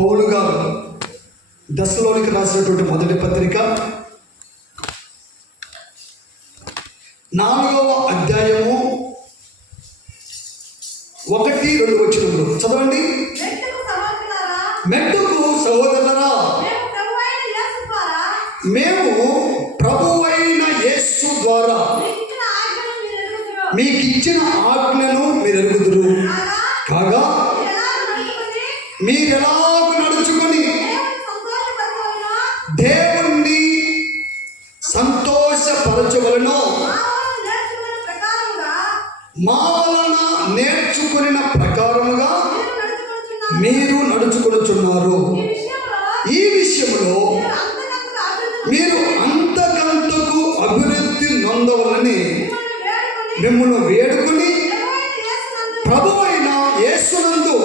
పౌలు గారు దశలోనికి రాసినటువంటి మొదటి పత్రిక 4వ అధ్యాయము 1-2 వచనములు చదవండి. మెట్టుకు సహోదరులారా, మేము ప్రభువైన యేసు ద్వారా మీకు ఇచ్చిన ఆజ్ఞను మీరు ఎరుగుదురు. కాగా మీరెలాగ నడుచుకొని దేవుణ్ణి సంతోషపరచవలెనో మా వలన నేర్చుకున్న ప్రకారముగా మీరు నడుచుకొనుచున్నారు. ఈ విషయంలో మీరు అంతకంతకు అభివృద్ధి నొందవలని మిమ్మల్ని వేడుకొని ప్రభువైన యేసునందు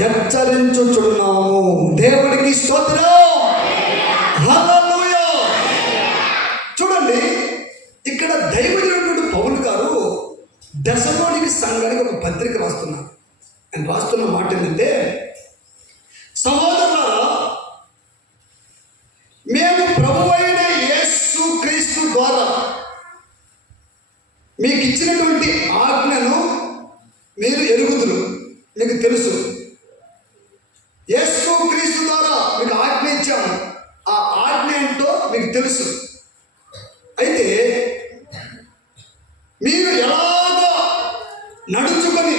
హెచ్చరించుచున్నాము. దేవుడికి స్తోత్రం. హల్లెలూయా. చూడండి, ఇక్కడ దైవజనుడు పౌలు గారు దశలోనికి సంఘానికి ఒక పత్రిక రాస్తున్నారు. ఆయన రాస్తున్న మాట ఏంటంటే, సహోదరులారా, మేము ప్రభువైన యేసు క్రీస్తు ద్వారా మీకు ఇచ్చినటువంటి ఆజ్ఞను మీరు ఎరుగుదురు. మీకు తెలుసు, యేసు క్రీస్తు ద్వారా మీకు ఆజ్ఞ ఇచ్చాము. ఆ ఆజ్ఞ ఏంటో మీకు తెలుసు. అయితే మీరు ఎలాగో నడుచుకొని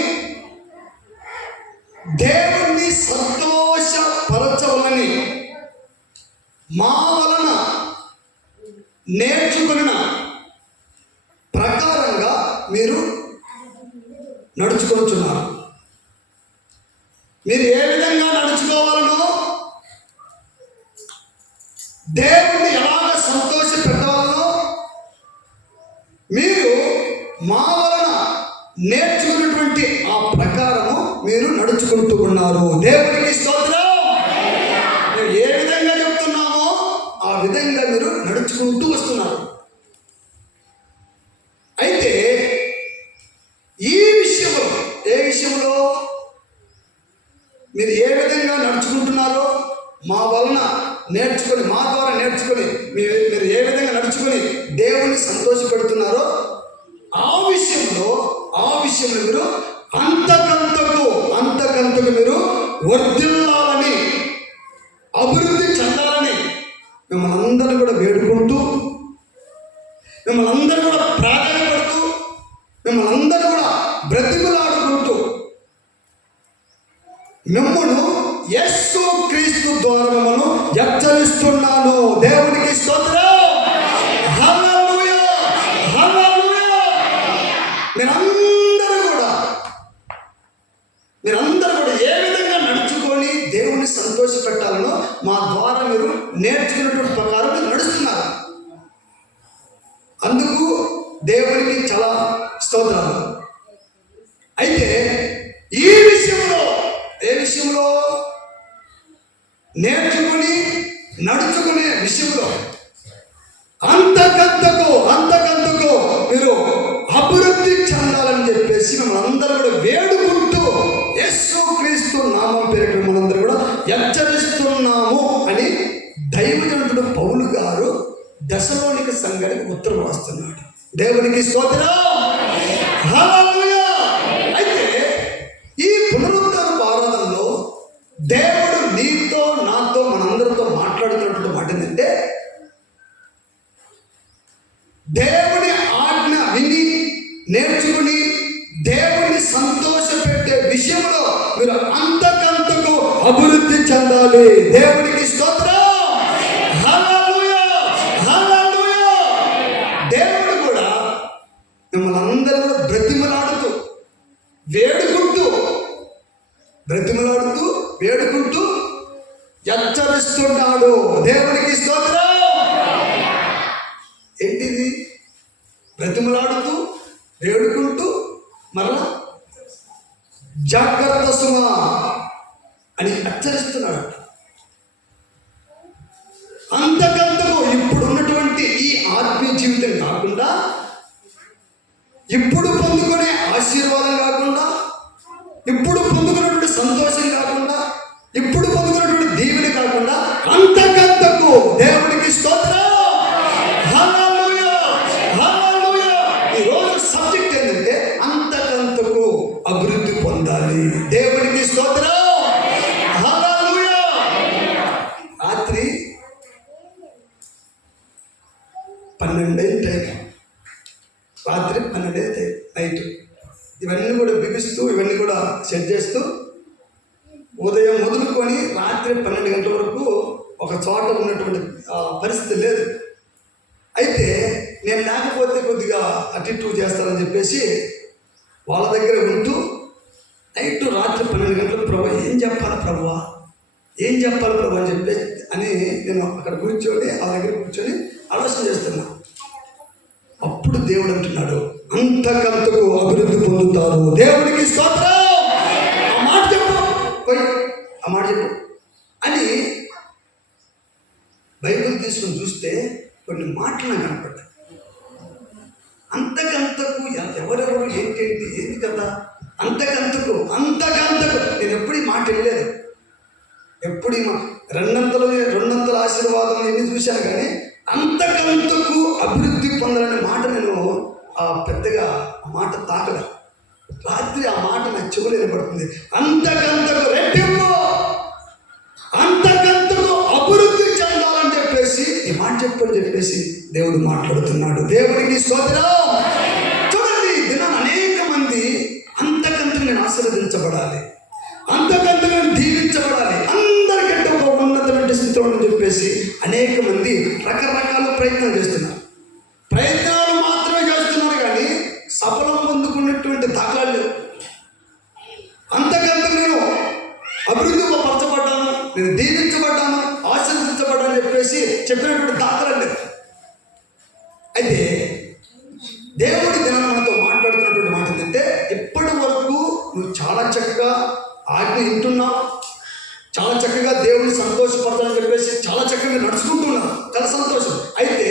దేవుణ్ణి సంతోషపరచవలని మా వలన నేర్చుకున్న ప్రకారంగా మీరు నడుచుకొనుచున్నారు. మీరు ఏ విధంగా నడుచుకోవాలనో, దేవుణ్ణి ఎలాగ సంతోష పెట్టవాలనో మీరు మా వలన నేర్చుకున్నటువంటి ఆ ప్రకారము మీరు నడుచుకుంటూ ఉన్నారు. దేవునికి స్తోత్రం. మేము ఏ విధంగా చెప్తున్నామో ఆ విధంగా మీరు నడుచుకుంటూ వస్తున్నారు. అయితే ఈ విషయంలో, ఏ విషయంలో మీరు ఏ విధంగా నడుచుకుంటున్నారో, మా వలన నేర్చుకొని, మా ద్వారా నేర్చుకొని మీరు ఏ విధంగా నడుచుకొని దేవుని సంతోషపెడుతున్నారో ఆ విషయంలో మీరు అంతకంతకు మీరు వర్ధిల్లాలని, అభివృద్ధి చెందాలని మిమ్మల్ని అందరూ కూడా వేడుకుంటూ, మిమ్మల్ని అందరూ కూడా ప్రాధాన్యపడుతూ, మిమ్మల్ని అందరూ కూడా బ్రతిమలాడుకుంటూ మిమ్మల్ని యేసు క్రీస్తు ద్వారా మిమ్మల్ని హెచ్చరిస్తున్నాను. దేవునికి స్తోత్రం. హల్లెలూయా, హల్లెలూయా. మీరందరూ కూడా ఏ విధంగా నడుచుకొని దేవుని సంతోషపెట్టాలనో మా ద్వారా మీరు నేర్చుకున్నటువంటి ప్రకారం మీరు నడుస్తున్నారు. అందుకు దేవునికి చాలా స్తోత్రాలు. అయితే ఈ విషయంలో, ఏ విషయంలో, నేర్చుకుని నడుచుకునే విషయంలో అంతకంతకు మీరు అభివృద్ధి చెందాలని చెప్పేసి మిమ్మల్ని అందరూ కూడా వేడుకుంటూ యేసు క్రీస్తు నామం పేరిట మనందరూ కూడా హెచ్చరిస్తున్నాము అని దైవజనుడు పౌలు గారు దశలోనికి సంఘానికి ఉత్తరం రాస్తున్నాడు. దేవునికి స్తోత్రం. హల్లెలూయా. అయితే ఈ పునరుద్ధరణ ఆరాధనలో దేవుడు నీతో, నాతో, మనందరితో మాట్లాడుతున్నటువంటి మాట ఏంటంటే, దేవుని ఆజ్ఞ విని నేర్చుకుని దేవుని సంతోషపెట్టే విషయంలో మీరు అంతకంతకు అభివృద్ధి చెందాలి. దేవునికి స్తోత్రం. హల్లెలూయా, హల్లెలూయా. దేవుడు కూడా మిమ్మల్ని అందరూ బ్రతిమలాడుతూ వేడుకుంటూ హెచ్చరిస్తున్నాడు. దేవునికి స్తోత్రం. ఏంటిది? బ్రతిమలాడుతూ వేడుకుంటూ మరలా జాగ్రత్త సుమా అని హెచ్చరిస్తున్నాడు. అంతకంతకు ఇప్పుడు ఉన్నటువంటి ఈ ఆత్మీయ జీవితం కాకుండా, ఇప్పుడు పొందుకునే ఆశీర్వాదం కాకుండా, ఇప్పుడు పొందుకున్నటువంటి సంతోషం కాకుండా, ఇప్పుడు పొందాలి. దేవునికి స్తోత్రం. హల్లెలూయా. రాత్రి 12 టైం, రాత్రి 12 నైట్. ఇవన్నీ కూడా బిగిస్తూ, ఇవన్నీ కూడా సెట్ చేస్తూ ఉదయం మొదలుకొని రాత్రి 12 గంటల వరకు ఒక చోట ఉన్నటువంటి పరిస్థితి లేదు. అయితే నేను లేకపోతే కొద్దిగా అటు ఇటు చేస్తానని చెప్పేసి వాళ్ళ దగ్గర ఉంటూ నైట్ రాత్రి 12 గంటలకు ప్రభు ఏం చెప్పాలి ప్రభువా, ఏం చెప్పాలి ప్రభు అని చెప్పేసి అని నేను అక్కడ కూర్చొని వాళ్ళ దగ్గర కూర్చొని ఆలోచన చేస్తున్నా. అప్పుడు దేవుడు అంటున్నాడు, అంతకంతకు అభివృద్ధి పొందుతారు. దేవుడికి స్తోత్రం. ఆ మాట చెప్పు, పోయి ఆ మాట చెప్పు అని బైబిల్ తీసుకుని చూస్తే కొన్ని మాటలు నాకు కనపడ్డాయి. అంతకంతకు ఎవరెవరు ఏంటేంటి ఏంటి కదా, అంతకంతకు నేను ఎప్పుడు ఈ మాట వెళ్ళలేదు. ఎప్పుడు రెండంతల ఆశీర్వాదం ఎన్ని చూశాను, కానీ అంతకంతకు అభివృద్ధి పొందాలనే మాట నేను పెద్దగా ఆ మాట తాకలే. రాత్రి ఆ మాట నా చెవులు వినపడుతుంది. అంతకంతకు రెట్టింపు, అంతకంతకు అభివృద్ధి చెందాలని చెప్పేసి ఈ మాట చెప్పని చెప్పేసి దేవుడు మాట్లాడుతున్నాడు. దేవుడికి స్తోత్రం. చూడండి, దినాన్ని అనేక మంది అంతకంతకు నేను ఆశీర్వదించబడాలి, అంతకంతకు నేను దీవించబడాలి, అందరికంటే ఒక ఉన్నతమైన స్థితిలో అని చెప్పేసి అనేక మంది రకరకాల ప్రయత్నాలు చేస్తున్నారు. ప్రయత్నాలు మాత్రమే చేస్తున్నారు, కానీ సఫలం పొందుకున్నటువంటి దాఖలాలు లేవు. అంతకంతకు నేను అభివృద్ధి పరచబడ్డాను, నేను దీవించబడ్డాను, ఆశీర్వదించబడ్డాను చెప్పేసి చెప్పినటువంటి దాఖలాలు లేవు. అయితే దేవుడి దినాన్ని మనతో మాట్లాడుతున్నటువంటి మాట ఏంటంటే, ఇప్పటి వరకు నువ్వు చాలా చక్కగా ఆజ్ఞ వింటున్నావు, చాలా చక్కగా దేవుడిని సంతోషపడతానని చెప్పేసి చాలా చక్కగా నడుచుకుంటున్నావు, చాలా సంతోషం. అయితే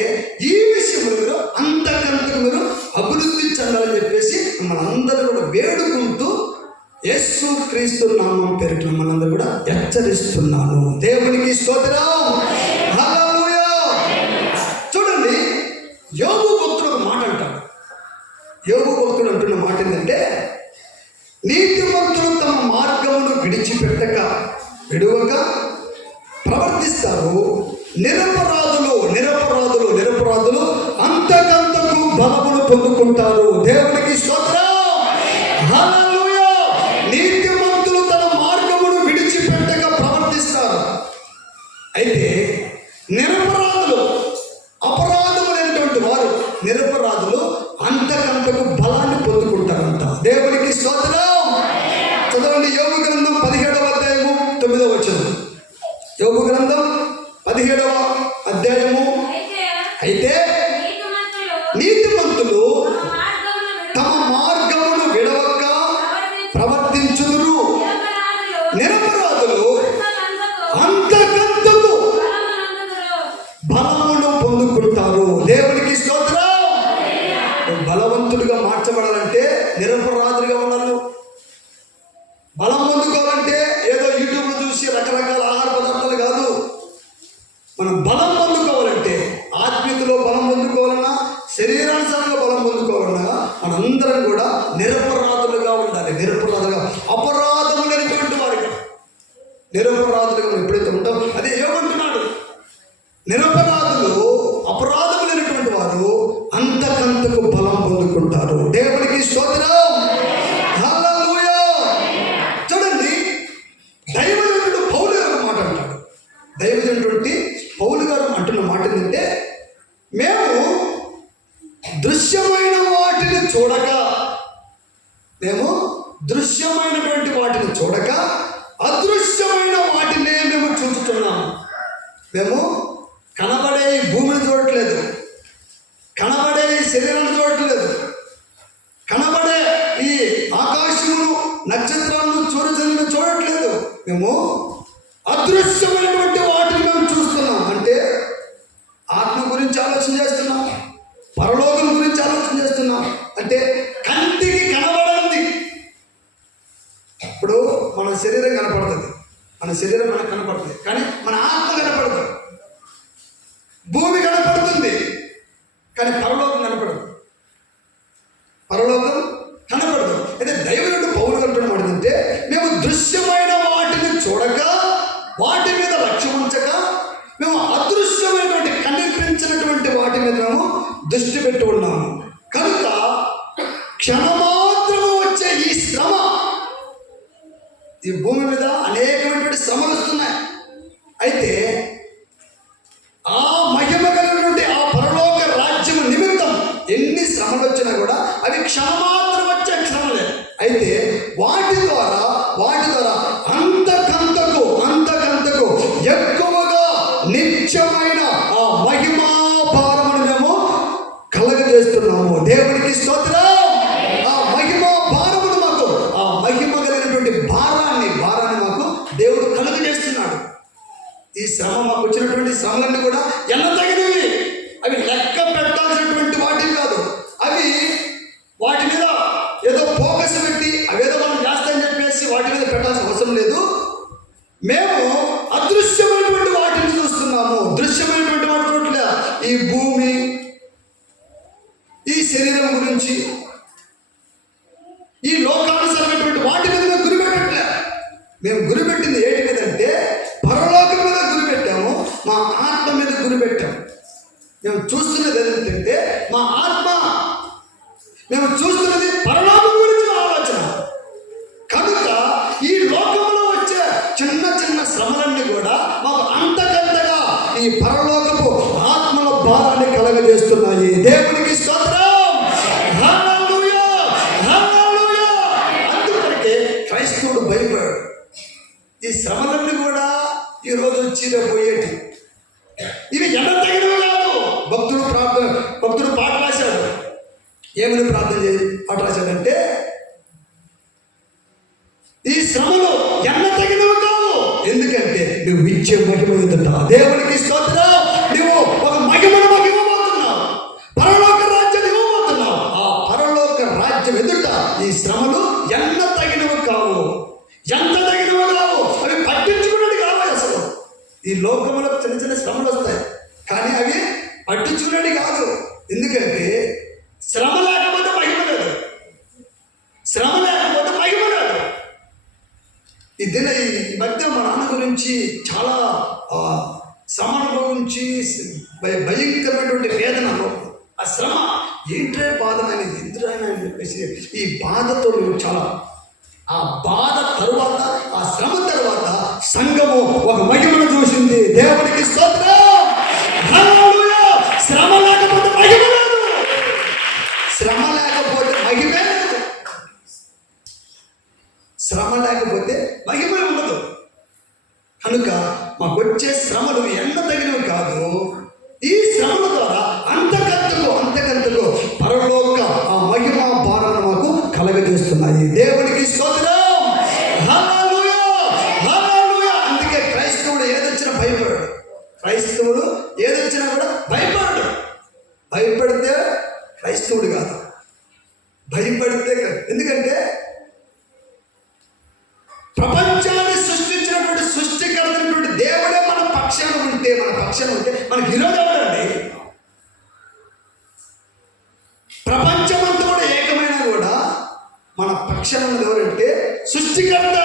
ఈ విషయంలో మీరు అంతకంతకు మీరు అభివృద్ధి చెందాలని చెప్పేసి మనందరూ కూడా వేడుకుంటూ యేసు క్రీస్తు నామం పేరిట మనందరూ కూడా హెచ్చరిస్తున్నాను. దేవునికి స్తోత్రం. హల్లెలూయా. చూడండి, యోబు భక్తుడు ఒక మాట అంటాడు. యోబు భక్తుడు అంటున్న మాట ఏంటంటే, నీతిమంతులు తమ మార్గమును విడువక ప్రవర్తిస్తారు, నిరపరాధులు అంతకంతకు బలమును పొందుకుంటారు. దేవునికి స్తోత్రం. హల్లెలూయా. నీతిమంతులు తన మార్గమును విడిచిపెట్టక ప్రవర్తిస్తారు. అయితే అపరాధములైనటువంటి వారు, నిరపరాధులు అంతకంతకు బలాన్ని పొందుకుంటారంట. దేవునికి స్తోత్రం. చదవండి, యోబు గ్రంథం 17వ అధ్యాయము 9వ వచనం. యోబు గ్రంథం 17వ అధ్యాయము. అయితే నీతిమంతులు తమ మార్గమును విడవక ప్రవర్తించుదురు, నిరపరాధులు అంతకంతకు బలమును పొందుకుంటారు. దేవునికి స్తోత్రం. బలవంతుడిగా మార్చబడాలంటే నిరపరాధులుగా ఉండాలి. బలం పొందుకోవాలంటే ఏదో యూట్యూబ్లో చూసి రకరకాల ఆహార పదార్థాలు కాదు. మనం బలం పొందుకోవాలంటే ఆత్మీయతలో బలం పొందుకోవాలన్నా, శరీరానుసారంగా బలం పొందుకోవాలన్నా మనందరం కూడా నిరపరాధులుగా ఉండాలి. అపరాధము లేనటువంటి వారిగా నిరపరాధులుగా మనం ఎప్పుడైతే ఉంటాం, అదే ఏమంటున్నాడు, అపరాధము లేనటువంటి వారు అంతకంతకు బలం పొందుకుంటారు. దేవునికి స్తోత్రం. హల్లెలూయా. చూడండి, దైవజనుడు పౌలు గారు మాట అంటాడు. దైవజనుడు పౌలు గారు అంటున్న మాట ఏంటంటే, మేము దృశ్యమైనటువంటి వాటిని చూడక అదృశ్యమైన వాటినే మేము చూస్తున్నాము. మేము కనబడే ఈ భూమిని చూడట్లేదు, కనబడే ఈ శరీరాన్ని చూడట్లేదు, కనబడే ఈ ఆకాశమును, నక్షత్రాలను, సూర్యచంద్రులను చూడట్లేదు. మేము అదృశ్యమైనటువంటి వాటిని మేము చూస్తున్నాం. అంటే ఆత్మ గురించి ఆలోచన చేస్తున్నాం, పరలోకం గురించి ఆలోచన చేస్తున్నాం. అంటే కంటికి కనబడింది. ఇప్పుడు మన శరీరం కనపడుతుంది, మనకు కనపడుతుంది, కానీ మన ఆత్మ కనపడదు. భూమి కనపడుతుంది, కానీ పరలోకం కనపడదు. అయితే దైవజనుడు పౌలు అంటున్న మాట ఈ భూమి మీద అనేకమైనటువంటి శ్రమలు వస్తున్నాయి. అయితే ఆ మహిమ కలిగినటువంటి ఆ పరలోక రాజ్యం నిమిత్తం ఎన్ని శ్రమలు వచ్చినా కూడా అవి క్షణమాత్రం వచ్చే శ్రమలే. అయితే వాటి ద్వారా అంతకంతకు ఎక్కువగా నిత్యమైన ఆ మహిమా భారమును మేము కలగజేస్తున్నాము. దేవునికి స్తోత్రం. ఆ మహిమా భారమును మాకు, ఆ మహిమ కలిగినటువంటి భారాన్ని మాకు దేవుడు కలుగజేస్తున్నాడు. ఈ శ్రమ మాకు వచ్చినటువంటి శ్రమలన్నీ కూడా ఎన్నతగినవి. అవి లెక్క పెట్టాల్సినటువంటి వాటి కాదు. అవి వాటి మీద ఏదో ఫోకస్ పెట్టి అవేదో మనం చేస్తామని చెప్పేసి వాటి మీద పెట్టాల్సిన అవసరం లేదు. మేము అదృశ్యమైనటువంటి వాటిని చూస్తున్నాము. దృశ్యమైనటువంటి వాటి చూడలే. ఈ భూమి, ఈ శరీరం గురించి, ఈ లోకానుసరమైనటువంటి వాటి మీద మేము గురిపెట్టట్లే. మేము గురిపెట్టింది ఏంటి కదంటే పరలోకం మీద గురిపెట్టాము, మా ఆత్మ మీద గురిపెట్టాము. మేము చూస్తున్నది ఏంటంటే మా ఆత్మ, మేము చూస్తున్నది పరలోకం గురించి ఆలోచన. కనుక ఈ లోకంలో వచ్చే చిన్న చిన్న శ్రమలన్నీ కూడా మాకు అంతకంతగా ఈ పరలోకపు ఆత్మల భారాన్ని కలగజేస్తున్నాయి. దేవునికి స్తోత్రం. హల్లెలూయా, హల్లెలూయా. అందుకొరకే క్రైస్తవుడు భయపడాడు. ఈ శ్రమలన్నీ కూడా ఈరోజు వచ్చి పోయేటి, ఇవి ఎడతగినవి కాదు. భక్తుడు పాట రాశాడు. ఏమని పాట రాశాడంటే ఈ శ్రమలు ఎన్నతగినవి కావు, ఎందుకంటే నువ్వు ఇచ్చే మహిమ ఎదుట. దేవునికి స్తోత్రం. నువ్వు ఒక మహిమను మాకు ఇవ్వబోతున్నావు, పరలోక రాజ్యం ఇవ్వబోతున్నావు. ఆ పరలోక రాజ్యం ఎదుట ఈ శ్రమలు ఎన్నతగినవి కావు, ఎంత తగినవి కావు. అవి పట్టించుకున్నది కావు. అసలు ఈ లోకంలో చిన్న చిన్న శ్రమలు వస్తాయి, కానీ అవి పట్టించుకున్నది కాదు. ఎందుకంటే శ్రమ లేకపోతే మహిమ లేదు, శ్రమ లేకపోతే మహిమ లేదు. ఈ మధ్య మా నాన్న గురించి చాలా శ్రమను గురించి భయంకరమైనటువంటి వేదనలో ఆ శ్రమ ఏంట్రే బాధ అనేది ఎందుకైనా అని చెప్పేసి ఈ బాధతో చాలా, ఆ బాధ తరువాత, ఆ శ్రమ తరువాత సంఘము ఒక మహిమను చూసింది. దేవునికి స్తోత్రం. హల్లెలూయా. శ్రమ లేకపోతే మహిమ లేదు, శ్రమ లేకపోతే మహిమే లేదు, శ్రమ లేకపోతే మహిమ ఉండదు. కనుక మాకు వచ్చే శ్రమలు ఎన్న తగినవి కాదు. ఈ శ్రమల ద్వారా అంతకంతకు పరలోక ఆ మహిమా భారాన్ని మాకు కలగజేస్తున్నాయి. దేవునికి స్తోత్రం. హల్లెలూయా, హల్లెలూయా. అందుకే క్రైస్తవుడు ఏదొచ్చినా భయపడాడు. క్రైస్తవుడు ఏదొచ్చినా కూడా భయపడాడు. భయపడితే క్రైస్తవుడు కాదు, భయపడితే కాదు. ఎందుకంటే ప్రపంచాన్ని సృష్టించినటువంటి సృష్టికర్తటువంటి దేవుడే మన పక్షాన ఉంటే మనకి విరోధం ఎవరండి? ప్రపంచమంతా కూడా ఏకమైనా కూడా మన పక్షాన ఉన్నది ఎవరంటే సృష్టికర్త.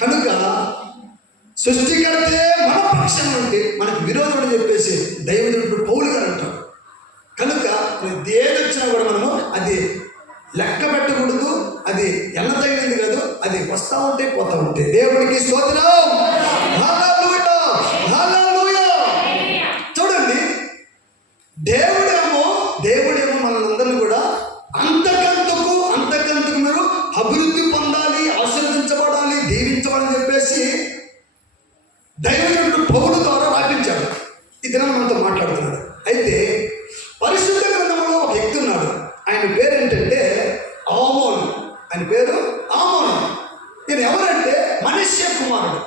కనుక సృష్టికర్తే మన పక్షాన ఉంటే మనకు విరోధం అని చెప్పేసి దైవజనుడు పౌలు గారు అంటారు. కనుక ఏది వచ్చినా కూడా మనము అది లెక్క పెట్టకూడదు, అది ఎన్నతగినది కాదు, అది వస్తూ ఉంటే పోతూ ఉంటే. దేవుడికి స్తోత్రం. హల్లెలూయా, హల్లెలూయా. చూడండి, దేవుడేమో మనందరినీ కూడా అంతకంతకు మీరు అభివృద్ధి పొందాలి, ఆశీర్వదించబడాలి, దీవించబడాలని చెప్పేసి దైవజనుడు పౌలు ద్వారా రాపించాడు. ఈ దినం మనతో మాట్లాడుతున్నాడు. అయితే పరిశుద్ధ గ్రంథంలో ఒక వ్యక్తి ఉన్నాడు. ఆయన పేరు ఏంటంటే ఆమోను. ఆయన పేరు ఆమోను. ఈయన ఎవరంటే మనుష్య కుమారుడు.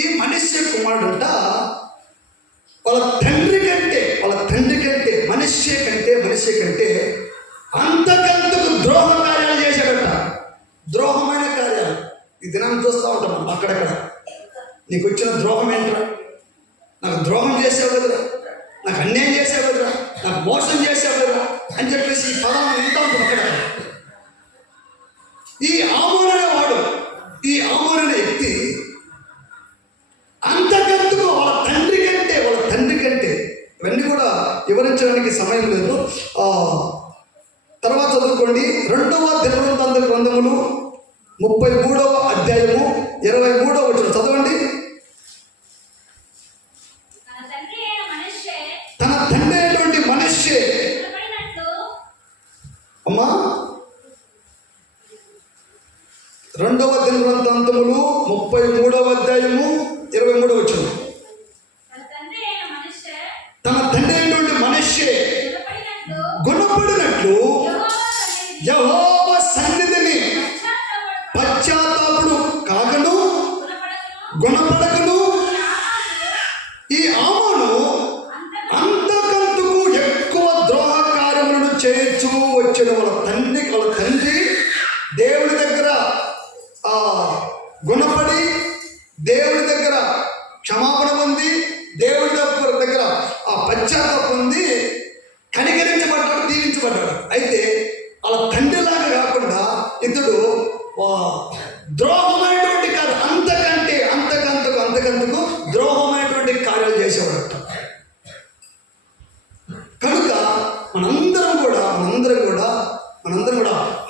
ఈ మనుష్య కుమారుడు అంట వాళ్ళ తండ్రి కంటే మనిషి కంటే అంతకంతకు ద్రోహ కార్యాలు చేశాడట. ద్రోహమైన కార్యాలు ఈ దినాన్ని చూస్తూ ఉంటాం మనం అక్కడక్కడ. నీకు వచ్చిన ద్రోహం ఏంట్రా? నాకు ద్రోహం చేసావు కదరా, నాకు అన్యాయం చేసావు కదరా, నాకు మోసం చేసావు కదరా అని చెప్పేసి ఈ పదాలను వింటూ ఉంటాం అక్కడ. ఈ ఆమోను అనే వ్యక్తి అంతకంతకు వాళ్ళ తండ్రి కంటే ఇవన్నీ కూడా వివరించడానికి సమయం లేదు. తర్వాత చదువుకోండి. రెండవ దినవృత్తాంత గ్రంథములు 33వ అధ్యాయము 23వ వచనం చదవండి. తన తండ్రి అయినటువంటి మనష్షే అమ్మా, రెండవ దినవృత్తాంతములు 33వ అధ్యాయము 23వ వచనం. తన తండ్రి అయినటువంటి మనష్షే గుణపడినట్లు యెహోవా సన్నిధిని పశ్చాత్తాపడు కాకను గుణపడకను ఈ ఆమాను అంతకంతకు ఎక్కువ ద్రోహ కార్యములను చేయొచ్చు వచ్చిన వాళ్ళ తండ్రి దేవుడి దగ్గర గుణపడి, దేవుడి దగ్గర క్షమాపణ పొంది, దేవుడి దగ్గర పశ్చాత్తాపం పొంది కనికరించబడ్డాడు, దీవించబడ్డాడు. అయితే వాళ్ళ తండ్రిలాగా కాకుండా ఇతడు ద్రోహమైనటువంటి కార్యం, అంతకంతకు ద్రోహమైనటువంటి కార్యాలు చేసేవాడట. కనుక మనందరం కూడా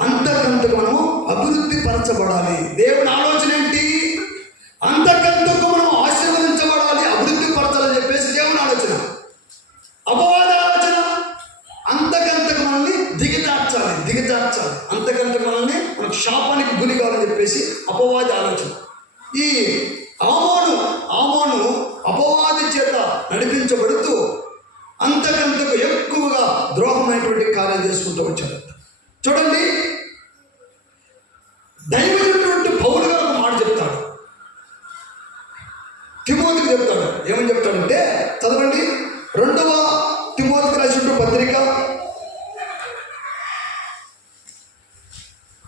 అంతకంతకు మనము అభివృద్ధి పరచబడాలి. దేవుని ఆలోచన ఏంటి? అంతకంతకు మనం ఆశీర్వదించబడాలి, అభివృద్ధి పరచాలని చెప్పేసి దేవుని ఆలోచన. అపవాద ఆలోచన అంతకంతకు మనల్ని దిగజార్చాలి, అంతకంతకు మనల్ని మనకు శాపానికి గురి కావాలని చెప్పేసి అపవాది ఆలోచన. ఈ ఆమాను అపవాది చేత నడిపించబడుతూ అంతకంతకు ఎక్కువగా ద్రోహమైనటువంటి కార్యాలు చేసుకుంటూ వచ్చాడు. చూడండి, దైవమైనటువంటి పౌలు గారు ఒక మాట చెప్తాడు, తిమోతికి చెప్తాడు. ఏమని చెప్తాడంటే చదవండి, 2వ తిమోతికి రాసిన పత్రిక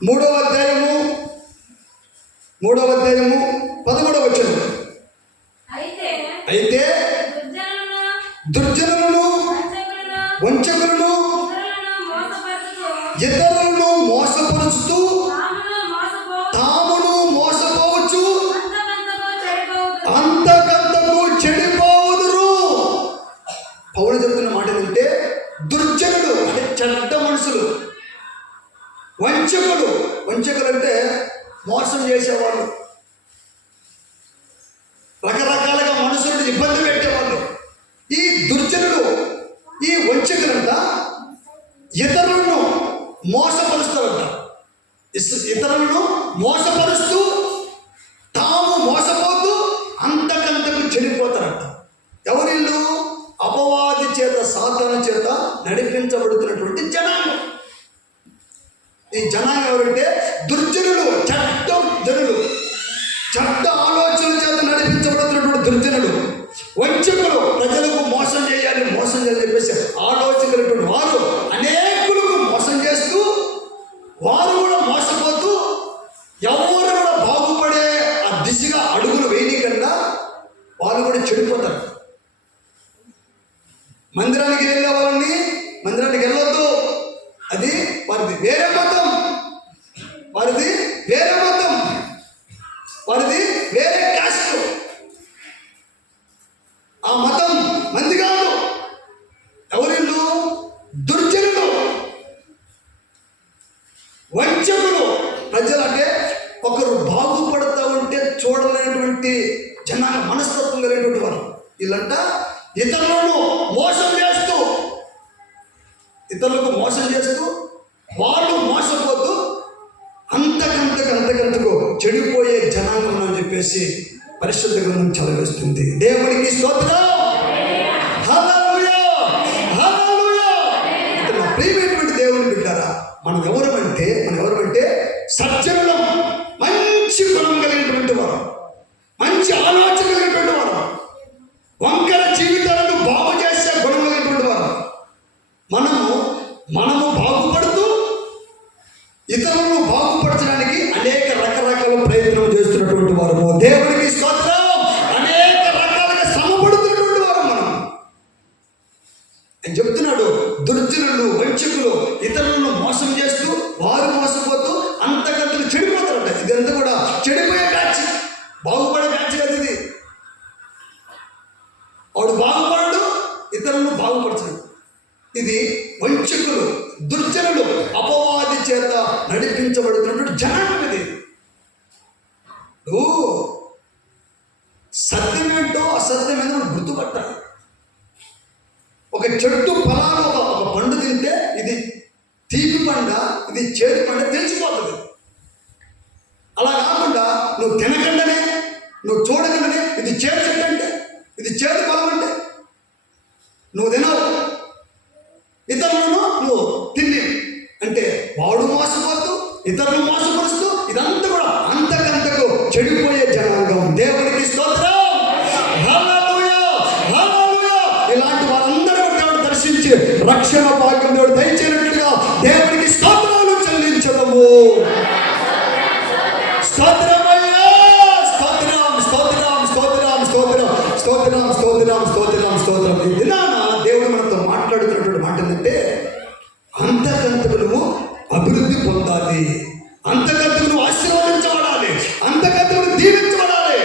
3వ అధ్యాయము 11వ వచనం. అయితే దుర్జనులను వంచకులను ఇతరులను మోసపరుచుతూ తామును మోసపోవచ్చు, అంతకంతకు చెడిపోవుదురు. పౌలు చెప్తున్న మాట ఏంటంటే దుర్జనులు అంటే చెడ్డ మనుషులు, వంచకులు అంటే మోసం చేసేవాళ్ళు, రకరకాలుగా మనుషులను ఇబ్బంది పెట్టేవాళ్ళు. ఈ దుర్జనులు, ఈ వంచకులంట ఇతరులను మోసపరుస్తారంట. ఇతరులను మోసపరుస్తూ తాము మోసపోతూ అంతకంతకు చెడిపోతారంట. ఎవరిల్లు? అపవాది చేత, సాతాను చేత నడిపించబడుతున్నటువంటి జనాంగం. ఈ జనాంగం ఎవరంటే దుర్జనులు, చెడ్డ ఆలోచన చేత నడిపించబడుతున్నటువంటి దుర్జనులు, వంచకులు, ప్రజలకు మోసం చేయాలి చెప్పేసి ఆలోచించినటువంటి వారు అనేకులకు మోసం చేస్తూ, వారు కూడా మోసపోతూ, ఎవరు కూడా బాగుపడే ఆ దిశగా అడుగులు వేయకుండా వాళ్ళు కూడా చెడిపోతారు. మందిరానికి వెళ్ళే వాళ్ళని మందిరానికి వెళ్ళొద్దు, అది వారిది వేరే మతం, వారిది వేరే క్యాస్ట్, ఆ మతం మంది కాదు. ఎవరిల్లు? దుర్జనులు, వంచకులు. ప్రజలు అంటే ఒకరు బాగుపడతా ఉంటే చూడలేనటువంటి జనాల మనస్తత్వం కలిగినటువంటి వారు. వీళ్ళంట ఇతరులకు మోసం చేస్తూ వాళ్ళు మోసపోతూ అంతకంతకు చెడిపోయే జనాంగం అని చెప్పేసి పరిశుద్ధ గ్రంథం చదివేస్తుంది. దేవునికి స్తోత్రం, హల్లెలూయా, హల్లెలూయా. నా ప్రియమైనటువంటి దేవుని బిడ్డారా, మనం ఎవరమంటే సజ్జనులం, మంచి గుణం కలిగినటువంటి వారు, మంచి ఆలోచన కలిగినటువంటి వారు, వంకర జీవితాలను బాగు చేసే గుణం కలిగినటువంటి వారు. మనము బాగుపడుతూ ఇతరులను బాగుపరచడానికి అనేక రకరకాల ప్రయత్నం చేస్తున్నటువంటి వారు. దేవుడికి స్తోత్రం. అనేక రకాలుగా శ్రమపడుతున్నటువంటి వారు మనం. ఆయన చెప్తున్నాడు, దుర్జనులు, వంచకులు ఇతరులను మోసం చేస్తూ వారు మోసపోతూ అంతకంతకు చెడిపోతారట. ఇదంతా కూడా చెడిపోయే బ్యాచ్, బాగుపడే బ్యాచ్ కాదు ఇది. వాడు బాగుపడడు, ఇతరులను బాగుపరచడు. ఇది వంచకులు, దుర్జనులు, అపవాది చేత నడిపించబడుతున్నటువంటి జనాంగం ఇది. సత్యమేంటో అసత్యమేంటో మనం గుర్తుపట్టాలి. ఒక చెట్టు ఫలాలు ఒక పండు తింటే ఇది తీపి పండ, ఇది చేదు పండ తెలిసిపోతుంది. అలా కాకుండా నువ్వు తినకుండానే, నువ్వు చూడకుండానే ఇది చేదు చెట్టు అంటే, ఇది చేదు ఫలం అంటే నువ్వు తినవు, ఇతరులను నువ్వు తిని అంటే వాడు మోసపోతూ ఇతరులను మోసపరుస్తూ ఇదంతా కూడా అంతకంతకు చెడిపోయే జనాంగం. దేవుడికి స్తోత్రం. హల్లెలూయా, హల్లెలూయా. ఇలాంటి వారందరూ దేవుడు దర్శించి రక్షణ భాగ్యం దేవుడు దయచేసినట్లుగా దేవుడికి స్తోత్రాలు చెల్లించడము. స్తోత్రమయ్యా, స్తోత్రం, స్తోత్రం, స్తోత్రం, స్తోత్రం, స్తోత్రం, స్తోత్రం, స్తోత్రం, స్తోత్రం. ఈ దినాన దేవుడు మనతో మాట్లాడుతున్నటువంటి మాట ఏంటంటే అంతకంతకు నువ్వు అభివృద్ధి పొందాలి, అంతకంతకు నువ్వు ఆశీర్వదించబడాలి, అంతకంతకు నువ్వు దీవించబడాలి.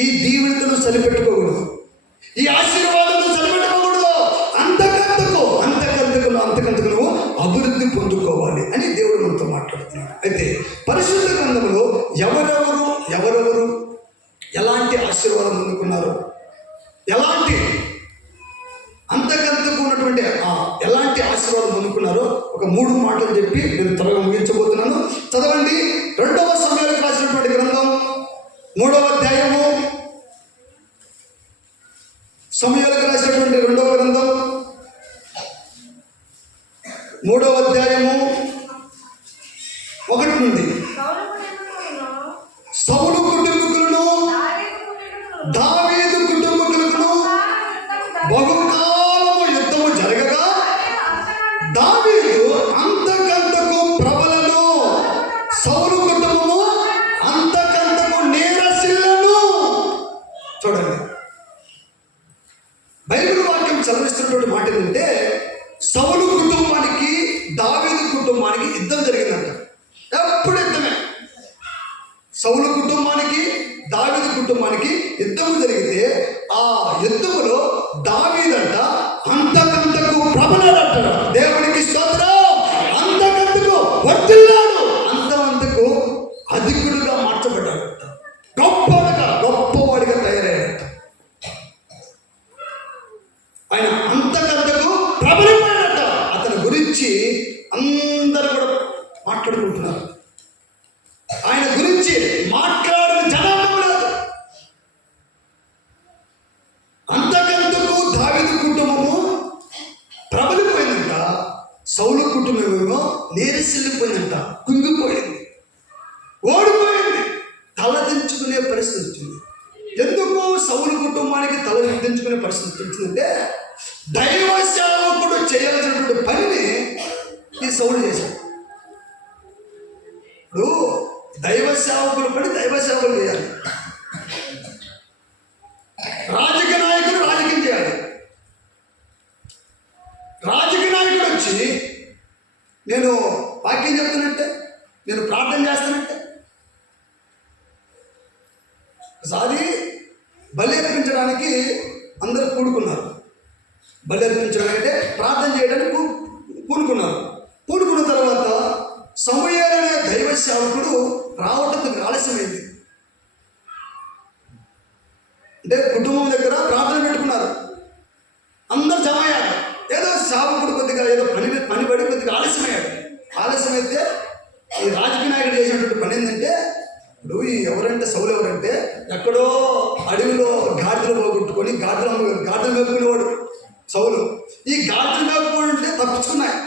ఈ దీవెనను సరిపెట్టుకోకూడదు, ఈ ఆశీర్వాదాలను సరిపెట్టుకోకూడదు. అంతకంతకు నువ్వు అభివృద్ధి పొందుకోవాలి అని దేవుడు మనతో మాట్లాడుతున్నాడు. అయితే పరిశుద్ధ గ్రంథంలో ఎవరెవరు ఎలాంటి ఆశీర్వాదం పొందుకున్నారు, ఎలాంటి అంతకంతకు ఉన్నటువంటి ఎలాంటి ఆశీర్వాదం పొందుకున్నారో ఒక 3 మాటలు చెప్పి నేను త్వరగా ముగించబోతున్నాను. చదవండి. 2వ సమూయేలుకు రాసినటువంటి గ్రంథం 3వ అధ్యాయము, సమూయేలుకు రాసినటువంటి 2వ గ్రంథం 3వ అధ్యాయము 1 నుండి. సౌలు కుటుంబీకులను దావీదు కుటుంబీకులను బహుకాలము యుద్ధము జరగగా దావీదు అంతకంతకు ప్రబలను, సౌలు కుటుంబము అంతకంతకు నీరసిల్లను. చూడండి, బైబిల్ వాక్యం చదివిస్తున్నటువంటి మాట ఏంటంటే సౌలు కుటుంబానికి దావీదు కుటుంబానికి యుద్ధం జరిగిందంట. ఎప్పుడు యుద్ధమే. సౌలు కుటుంబానికి దావీదు కుటుంబానికి యుద్ధం జరిగితే ఆ యుద్ధములో దావీదంట అంతకంతకు ప్రబలాడంట. దేవుడికి స్తోత్రం. అంతకంతకు వర్ధిల్లాడు, అంతకంతకు అధికుడుగా మార్చబడ్డాడంట, గొప్పవాడిగా తయారయ్యాడంట. ఆయన అంతకంతకు ప్రబలమైనట. అతని గురించి అందరూ కూడా మాట్లాడుకుంటున్నారు. ఆయన గురించి మాట్లాడిన జనాంగం లేదు. అంతకంతకు దావీదు కుటుంబము ప్రబలిపోయిందంట, సౌలు కుటుంబమేమో నీరసిల్లిపోయిందంట, కుంగిపోయింది, ఓడిపోయింది, తలదించుకునే పరిస్థితి వచ్చింది. ఎందుకు సౌలు కుటుంబానికి తలదించుకునే పరిస్థితి వచ్చిందంటే దైవ సేవకుడు చేయాల్సినటువంటి పనిని ఈ సౌలు చేశాడు. ఇప్పుడు దైవ సేవకులు పని దైవ సేవకులు చేయాలి, రాజకీయ నాయకులు రాజకీయం చేయాలి. రాజకీయ నాయకుడు వచ్చి నేను వాక్యం చెప్తున్నట్టే, నేను ప్రార్థన చేస్తున్నట్టే, ఒకసారి బలి అర్పించడానికి అందరూ కూడుకున్నారు. బలి అర్పించడం అంటే ప్రార్థన చేయడానికి కూడుకున్నారు. కూడుకున్న తర్వాత సమూయేలు అనే దైవ సేవకుడు రావటానికి ఆలస్యమైంది. అంటే కుటుంబం దగ్గర ప్రార్థన పెట్టుకున్నారు, అందరు జమ అయ్యారు. ఏదో సేవకుడు కొద్దిగా ఏదో పని పడి కొద్దిగా ఆలస్యమయ్యాడు. ఆలస్యమైతే ఈ రాజకీయ నాయకుడు చేసినటువంటి పని ఏంటంటే, ఇప్పుడు ఎవరంటే సౌలు ఎవరంటే ఎక్కడో అడవిలో గాడిదలు పోగొట్టుకొని గాడిదలు మేపుకునేవాడు సౌలు. ఈ గాడిదలు మేపుకుంటే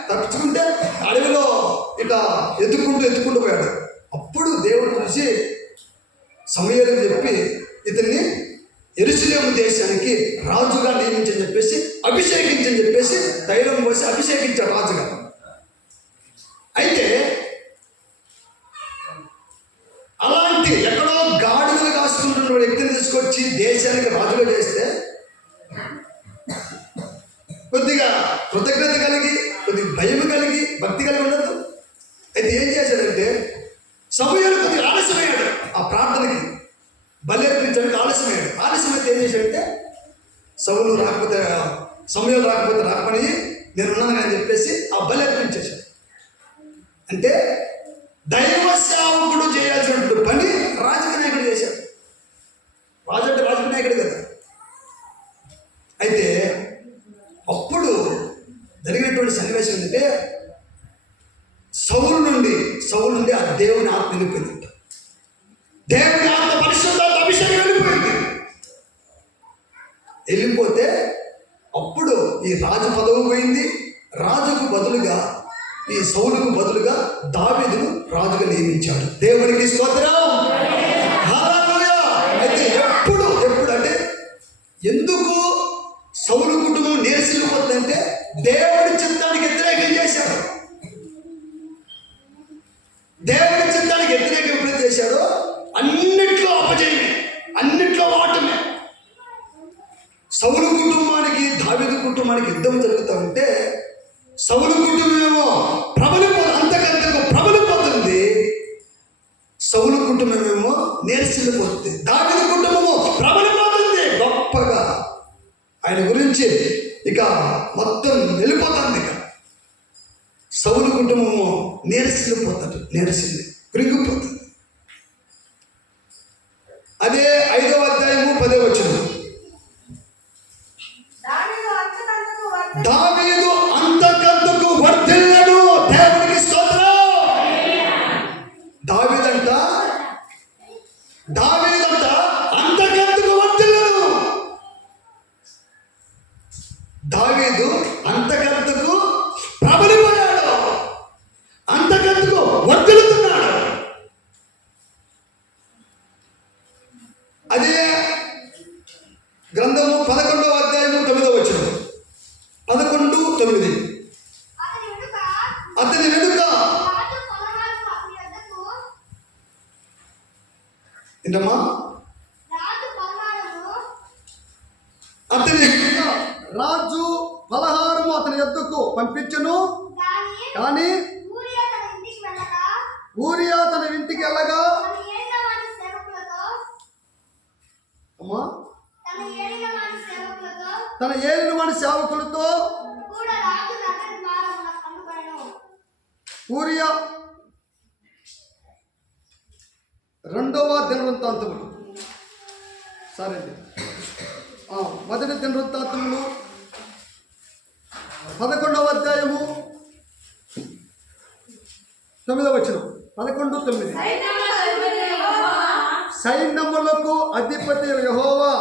తప్పించుకుంటే అడవిలో ఇట్లా ఎత్తుకుంటూ పోయాడు. అప్పుడు దేవుడు చూసి సమూయేలుకు చెప్పి ఇతన్ని యెరూషలేము దేశానికి రాజుగా నియమించని చెప్పేసి అభిషేకించని చెప్పేసి తైలం పోసి అభిషేకించాడు రాజుగా. అయితే అలాంటి ఎక్కడో గాడిదలు కాసుకుంటున్న వ్యక్తిని తీసుకొచ్చి దేశానికి రాజుగా చేస్తే కొద్దిగా కృతజ్ఞత కలిగి, కొద్దిగా భయం కలిగి, భక్తి కలిగి ఉండదు. అయితే ఏం చేశాడంటే సమూయేలు కొద్దిగా ఆలస్యమయ్యాడు, ఆ ప్రార్థనకి బలి అర్పించడానికి ఆలస్యమయ్యాడు. ఆలస్యమైతే ఏం చేశాడంటే సమూయేలు రాకపోతే రాకపోయి నేనున్నాను అని చెప్పేసి ఆ బలి అర్పించేశాడు. అంటే దైవ సేవకుడు చేయాల్సినటువంటి పని రాజకీయ నాయకుడు చేశాడు. రాజు అంటే రాజకీయ నాయకుడు కదా. అయితే అప్పుడు జరిగినటువంటి సన్నివేశం ఏంటంటే సౌలు నుండి ఆ దేవుని ఆత్మ వెళ్ళిపోయిందంట. దేవుని ఆత్మ పరిశుద్ధాత్మ అభిషేకం వెళ్ళిపోతే అప్పుడు ఈ రాజు పదవి పోయింది. రాజుకు బదులుగా, ఈ సౌలుకు బదులుగా దావీదును రాజుగా నియమించాడు. దేవునికి స్తోత్రం. హల్లెలూయా. అయితే ఎప్పుడు అంటే ఎందుకు సౌలు కుటుంబం నేర్చిపోతుందంటే దేవుడి చిత్తానికి వ్యతిరేకం చేశాడు. దేవుడి చిత్తానికి వ్యతిరేకం ఎప్పుడు చేశాడో అన్నిట్లో అపజయమే, అన్నిట్లో ఓటమే. సౌలు కుటుంబానికి దావీదు కుటుంబానికి యుద్ధం జరుగుతూ ఉంటే సౌలు కుటుంబమేమో అంతకంతకు ప్రబలిపోతుంది. సౌలు కుటుంబమేమో నేర్చిపోతుంది. దావీదు కుటుంబము ప్రబలిపోతుంది గొప్పగా. ఆయన గురించి ఇక మొత్తం వెళ్ళిపోతుంది. ఇక సౌలు కుటుంబము నేర్చింది కృంగిపోతుంది. అదే 5వ అధ్యాయము 10వ వచనం. దావీదు అంతకంతకు వర్ధిల్లడు. దేవునికి స్తోత్రం. దావీదంట అంతకంతకు వర్ధిల్లడు. దావీదు అంతకంతకు ప్రబలిపోయాడు, అంతకంతకు వర్ధిల్లుతున్నాడు. అదే గ్రంథము 11వ అధ్యాయము 9వ వచనం. 11:9. అతని వెనుక ఏంటమ్మా? అతని రాజు పలహారము అతని యొద్దకు పంపించను. కానీ ఊరియా తన ఇంటికి వెళ్ళగా అమ్మా తన ఏలిన వాడి సేవకులతో ఊరియా 2వ దినవృత్తాంతములు, సరే అండి, 1వ దినవృత్తాంతములు 11వ అధ్యాయము 9వ వచనం. 11:9. సైన్యములకు అధిపతి యెహోవా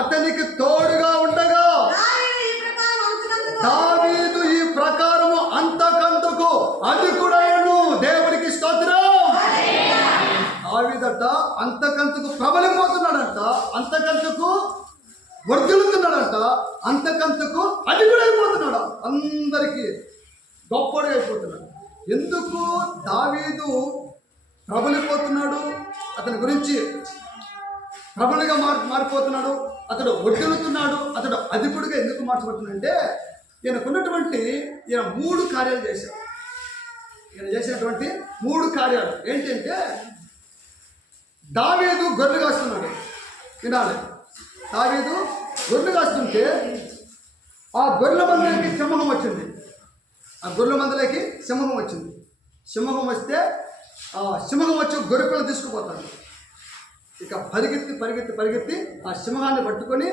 అతనికి తోడుగా ఉండగా దావీదు ఈ ప్రకారము అంతకంతకు అధికుడైనను. దేవునికి స్తోత్రం. దావీదట అంతకంతకు ప్రబలిపోతున్నాడంట, అంతకంతకు వర్ధిల్లుతున్నాడంట, అంతకంతకు అధికుడైపోతున్నాడు, అందరికీ గొప్పగా అయిపోతున్నాడు. ఎందుకు దావీదు ప్రబలిపోతున్నాడు? అతని గురించి ప్రబలుగా మారిపోతున్నాడు, అతడు వర్ధిల్లుతున్నాడు, అతడు అధికుడిగా ఎందుకు మార్చబడుతున్నాడంటే ఈయనకున్నటువంటి 3 కార్యాలు చేశాడు. ఈయన చేసినటువంటి 3 కార్యాలు ఏంటంటే, దావీదు గొర్రెలు కాస్తున్నాడు. వినాలి, దావీదు గొర్రెలు కాస్తుంటే ఆ గొర్రెల మందలకి సింహం వచ్చింది. ఆ గొర్రెల మందలకి సింహం వచ్చింది. సింహం వస్తే ఆ సింహం వచ్చి గొర్రె పిల్లలు తీసుకుపోతాడు. ఇక పరిగెత్తి ఆ సింహాన్ని పట్టుకొని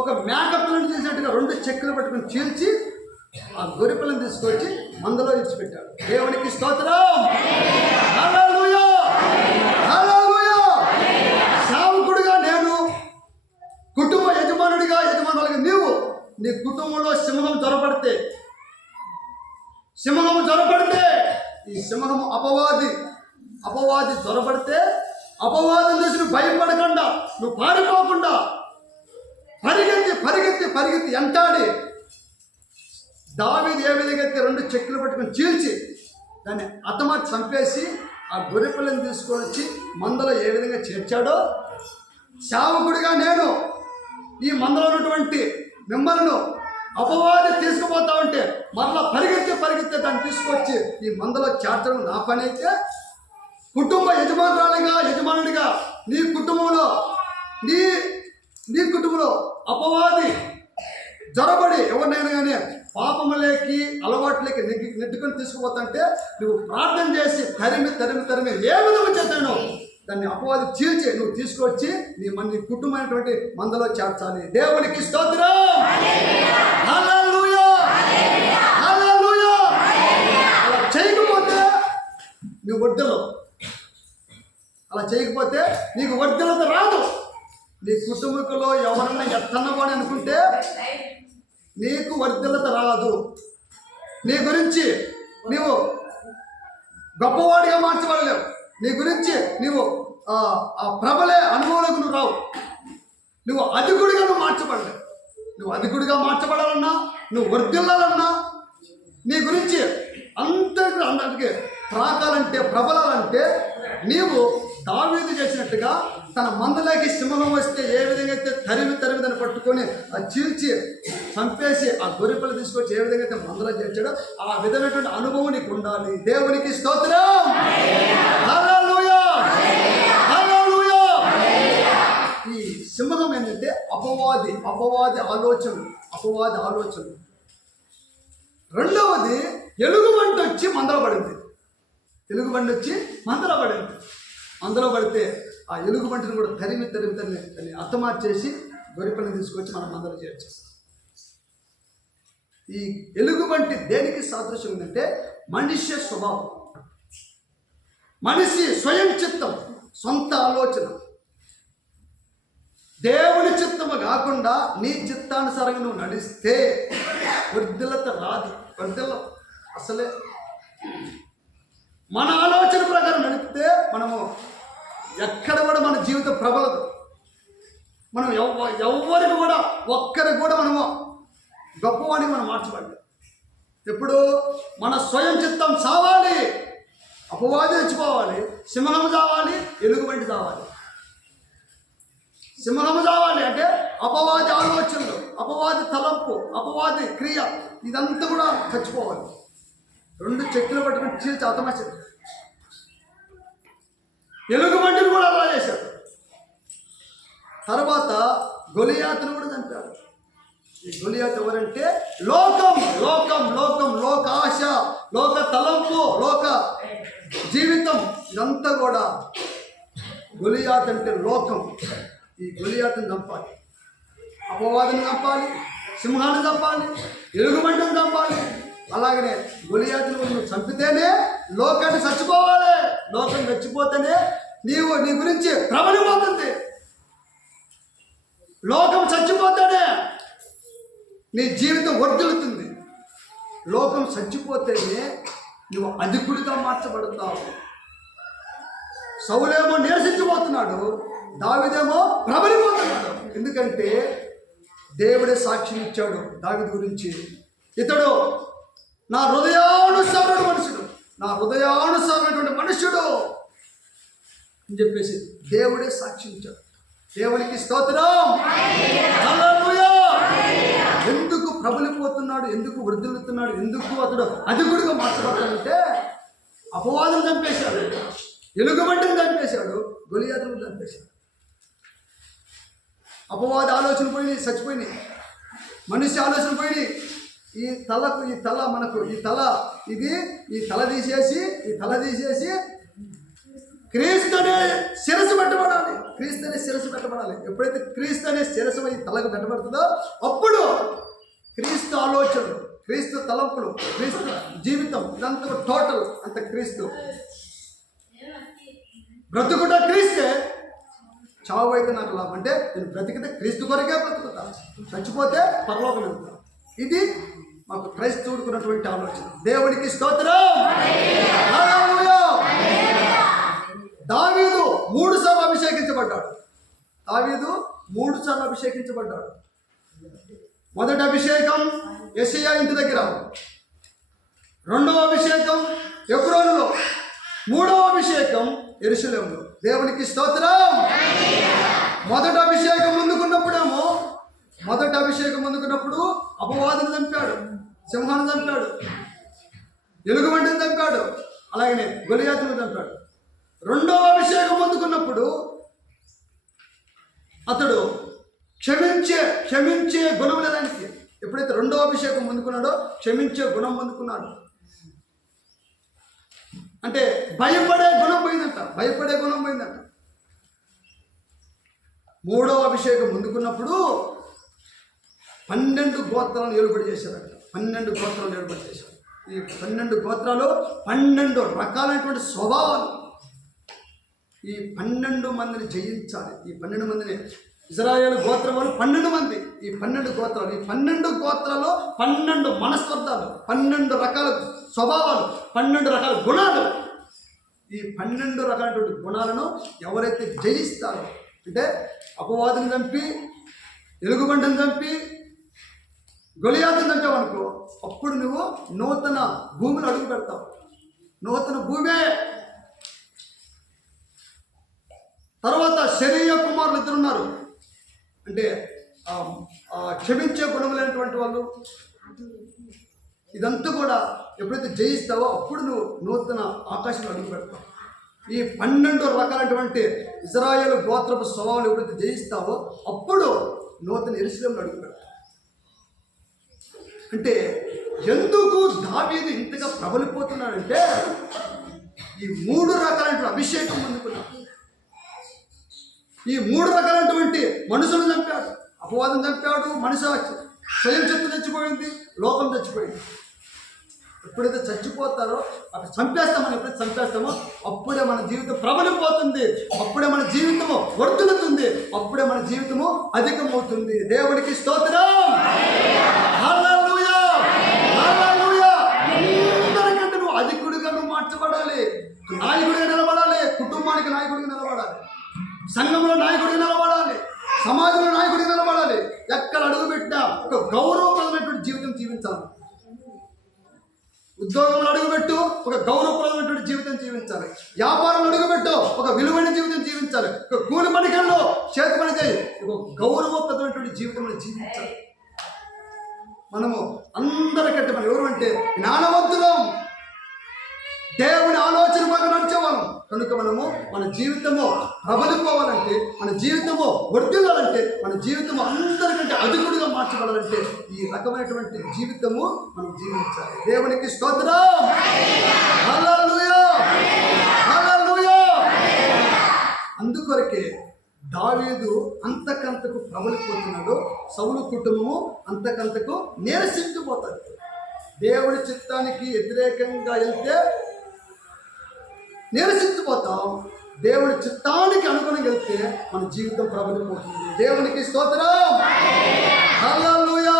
ఒక మేక పిల్లని చేసినట్టుగా 2 చెక్కులు పట్టుకొని చీల్చి ఆ గొర్రె పిల్లని తీసుకొచ్చి మందలో ఇచ్చిపెట్టాడు. దేవునికి స్తోత్రం. హల్లెలూయా, హల్లెలూయా. సేవకుడిగా నేను, కుటుంబ యజమానులుగా నీవు, నీ కుటుంబంలో సింహం జ్వరపడితే ఈ సింహము అపవాది జ్వరపడితే అపవాదం చూసి నువ్వు భయపడకుండా, నువ్వు పారిపోకుండా పరిగెత్తి ఎంటాడి దావీదు ఏ విధంగా 2 చెక్కులు పట్టుకొని చీల్చి దాన్ని అతమార్చి చంపేసి ఆ గొర్రె పిల్లని తీసుకొని వచ్చి మందలో ఏ విధంగా చేర్చాడో, సేవకుడిగా నేను ఈ మందలో ఉన్నటువంటి మిమ్మల్ని అపవాది తీసుకుపోతా ఉంటే మరలా పరిగెత్తి దాన్ని తీసుకొచ్చి ఈ మందలో చేర్చడం నా పని అయితే, కుటుంబ యజమానుడిగా నీ కుటుంబంలో అపవాది జొరబడి ఎవరినైనా కానీ పాపములేకి అలవాట్లకి నెట్టుకొని తీసుకుపోతుంటే నువ్వు ప్రార్థన చేసి తరిమి ఏ విధంగా చేస్తాను దాన్ని అపవాది చీల్చి నువ్వు తీసుకొచ్చి నీ కుటుంబమైనటువంటి మందలో చేర్చాలి. దేవునికి స్తోత్రం. హల్లెలూయా, హల్లెలూయా. అలా చేయకపోతే నువ్వు వర్ధలు, అలా చేయకపోతే నీకు వర్ధలత రాదు. నీ కుటుంబకులో ఎవరన్నా ఎత్తన్నవాడు అనుకుంటే నీకు వర్ధలత రాదు. నీ గురించి నీవు గొప్పవాడిగా మార్చబడలేవు. నీ గురించి నీవు ఆ ప్రబలే అనుభవాలకు నువ్వు రావు. నువ్వు అధికుడిగా నువ్వు మార్చబడలేవు. నువ్వు అధికుడిగా మార్చబడాలన్నా, నువ్వు వర్ధిల్లాలన్నా, నీ గురించి అందరికీ ప్రాకాలంటే ప్రబలాలంటే నీవు దావీదు చేసినట్టుగా తన మందలోకి సింహం వస్తే ఏ విధంగా అయితే తరిమి దాన్ని పట్టుకొని ఆ చీల్చి చంపేసి ఆ గొర్రెపిల్ల తీసుకొచ్చి ఏ విధంగా అయితే మందలో చేర్చాడో ఆ విధమైనటువంటి అనుభవం నీకు ఉండాలి. దేవునికి స్తోత్రం. హల్లెలూయా, హల్లెలూయా. ఈ సింహం ఏంటంటే అపవాది ఆలోచన. రెండవది ఎలుగుబంటి వచ్చి మందలో పడింది. మందలో పడితే ఆ ఎలుగుబంటిని కూడా తరిమి అత్తమార్చేసి గొర్రెపిల్లని తీసుకొచ్చి మనం మందలో చేర్చేస్తాం. ఈ ఎలుగుబంటి దేనికి సాదృశ్యం ఉందంటే మనిషి స్వభావం, మనిషి స్వయం చిత్తం, సొంత ఆలోచన. దేవుని చిత్తము కాకుండా నీ చిత్తానుసారంగా నువ్వు నడిస్తే వర్ధిల్లత రాదు. అసలే మన ఆలోచన ప్రకారం నడిపితే మనము ఎక్కడ కూడా మన జీవితం ప్రబలదు. మనం ఎవరికి కూడా ఒక్కరికి కూడా మనము గొప్పవాడిని మనం మార్చబడ్డాం. ఎప్పుడు మన స్వయం చిత్తం సావాలి, అపవాది చచ్చిపోవాలి, సింహము చావాలి, ఎలుగుబంటి చావాలి. సింహము చావాలి అంటే అపవాది ఆలోచనలు, అపవాది తలంపు, అపవాది క్రియ ఇదంతా కూడా చచ్చిపోవాలి. 2 చెక్కులు పట్టుకుని చీల్చి అతమార్చాడు. ఎలుగుబంటిని కూడా అలా చేశాడు. తర్వాత గొలియాతును కూడా చంపాడు. ఈ గొలియాతు ఎవరంటే లోకం, లోక ఆశ, లోక తలంపు, లోక జీవితం ఇదంతా కూడా గొలియాతు అంటే లోకం. ఈ గొలియాతుని చంపాలి, అపవాదిని చంపాలి, సింహాన్ని చంపాలి, ఎలుగుబంటిని చంపాలి. అలాగనే గొలియాతుని నువ్వు చంపితేనే లోకాన్ని చచ్చిపోవాలి. లోకం చచ్చిపోతేనే నీ గురించి ప్రబలిపోతుంది. లోకం చచ్చిపోతేనే నీ జీవితం వర్ధిల్లుతుంది. లోకం చచ్చిపోతేనే నువ్వు అధికుడిగా మార్చబడతావు. సౌలేమో నిరసించిపోతున్నాడు, దావీదేమో ప్రబలిపోతున్నాడు. ఎందుకంటే దేవుడే సాక్ష్యం ఇచ్చాడు దావీదు గురించి. ఇతడు నా హృదయానుసారమైనటువంటి మనుష్యుడు అని చెప్పేసి దేవుడే సాక్ష్యం ఇచ్చాడు. దేవునికి స్తోత్రం. హల్లెలూయా. ఎందుకు ప్రబలిపోతున్నాడు, ఎందుకు వృద్ధిల్లుతున్నాడు, ఎందుకు అతడు అధికుడిగా మార్చబడతాడంటే అపవాదం చంపేశాడు, ఎలుగుబంటిని చంపేశాడు, గొలియాతును చంపేశాడు. అపవాద ఆలోచన పోయి చచ్చిపోయినాయి, మనిషి ఆలోచన పోయి ఈ తల తీసేసి క్రీస్తునే శిరస్సు పెట్టబడాలి. ఎప్పుడైతే క్రీస్తు అనే శిరస్సు ఈ తలకు పెట్టబడుతుందో అప్పుడు క్రీస్తు ఆలోచనలు, క్రీస్తు తలంపులు, క్రీస్తు జీవితం ఇదంతా టోటల్ అంత క్రీస్తు. బ్రతుకుట క్రీస్తే, చావు అయితే నాకు లాభం. అంటే నేను బ్రతికితే క్రీస్తు కొరకే బ్రతుకుతా, చచ్చిపోతే పరలోకం వెళ్తా. ఇది మాకు క్రైస్తవుడుకున్నటువంటి ఆలోచన. దేవునికి స్తోత్రం. హల్లెలూయా. దావీదు 3 సార్లు అభిషేకించబడ్డాడు. మొదటి అభిషేకం యెషయా ఇంటి దగ్గర, 2వ అభిషేకం హెబ్రోనులో, 3వ అభిషేకం యెరూషలేములో. దేవునికి స్తోత్రం. మొదటి అభిషేకం ముందుకున్నప్పుడు అపవాదిని చంపాడు, సింహాన్ని చంపాడు, ఎలుగుబంటిని చంపాడు, అలాగనే గొలియాతును చంపాడు. 2వ అభిషేకం పొందుకున్నప్పుడు అతడు క్షమించే గుణం లేదానికి. ఎప్పుడైతే రెండో అభిషేకం పొందుకున్నాడో క్షమించే గుణం పొందుకున్నాడు. అంటే భయపడే గుణం పోయిందంట. మూడో అభిషేకం పొందుకున్నప్పుడు 12 గోత్రాలను ఏలుబడి చేశారంట. 12 గోత్రాలు ఏలుబడి చేశారు. ఈ 12 గోత్రాలు 12 రకాలైనటువంటి స్వభావాలు. ఈ 12 మందిని జయించాలి. ఈ 12 మందిని ఇశ్రాయేలు గోత్రం వాళ్ళు 12 మంది. ఈ 12 గోత్రాలు, ఈ 12 గోత్రాల్లో 12 మనస్తత్వాలు, 12 రకాల స్వభావాలు, 12 రకాల గుణాలు. ఈ 12 రకాలైనటువంటి గుణాలను ఎవరైతే జయిస్తారో, అంటే అపవాదిని చంపి, ఎలుగుబంటిని చంపి, గొలియాతుని చంపావనుకో, అప్పుడు నువ్వు నూతన భూమిని అడుగు పెడతావు. నూతన భూమే. తర్వాత శరీర కుమారులు 2 ఉన్నారు. అంటే క్షమించే గుణం లేనటువంటి వాళ్ళు. ఇదంతా కూడా ఎప్పుడైతే జయిస్తావో అప్పుడు నువ్వు నూతన ఆకాశంలో అడుగు పెడతావు. ఈ 12 రకాలైనటువంటి ఇశ్రాయేలు గోత్రపు స్వభావాలు ఎప్పుడైతే జయిస్తావో అప్పుడు నూతన యెరూషలేములో అడుగు పెడతావు. అంటే ఎందుకు దావీదు ఇంతగా ప్రబలిపోతున్నాడంటే ఈ 3 రకాలైన అభిషేకం పొందుకున్నాడు. ఈ 3 రకాలైనటువంటి మనుషులను చంపాడు. అపవాదం చంపాడు, మనిషి స్వయం శక్తి చచ్చిపోయింది, లోకం చచ్చిపోయింది. ఎప్పుడైతే చచ్చిపోతారో అక్కడ చంపేస్తామని, ఎప్పుడైతే చంపేస్తామో అప్పుడే మన జీవితం ప్రబలిపోతుంది, అప్పుడే మన జీవితము వర్ధులుతుంది, అప్పుడే మన జీవితము అధికమవుతుంది. దేవుడికి స్తోత్రం. హల్లెలూయా, హల్లెలూయా. అందరికంటే నువ్వు అధికుడిగా నువ్వు మార్చబడాలి, నాయకుడిగా నిలబడాలి, కుటుంబానికి నాయకుడిగా నిలబడాలి, సంఘంలో నాయకుడిగా నిలబడాలి, సమాజంలో నాయకుడిగా నిలబడాలి. ఎక్కడ అడుగుపెట్టినా ఒక గౌరవప్రదమైనటువంటి జీవితం జీవించాలి. ఉద్యోగంలో అడుగుపెట్టు, ఒక గౌరవప్రదమైనటువంటి జీవితం జీవించాలి. వ్యాపారంలో అడుగుపెట్టు, ఒక విలువైన జీవితం జీవించాలి. ఒక కూలి పనికల్లో చేతి పని చేయి, ఒక గౌరవప్రదమైనటువంటి జీవితంలో జీవించాలి. మనము అందరికంటే మనం ఎవరు అంటే జ్ఞానవంతులం, దేవుని ఆలోచన బాగా నడిచేవాళ్ళం. కనుక మనము మన జీవితము ప్రబలిపోవాలంటే, మన జీవితము వర్ధిల్లాలంటే, మన జీవితము అందరికంటే అధికుడిగా మార్చబడాలంటే ఈ రకమైనటువంటి జీవితము మనం జీవించాలి. దేవునికి స్తోత్రం. హల్లెలూయా, హల్లెలూయా. అందుకొరకే దావీదు అంతకంతకు ప్రబలిపోతున్నాడు, సౌలు కుటుంబము అంతకంతకు నీరసించిపోతాడు. దేవుడి చిత్తానికి వ్యతిరేకంగా వెళ్తే నీరసించిపోతాం, దేవుడి చిత్తానికి అనుగుణంగా వెళ్తే మన జీవితం ప్రబలిపోతుంది. దేవునికి స్తోత్రం. హల్లెలూయా,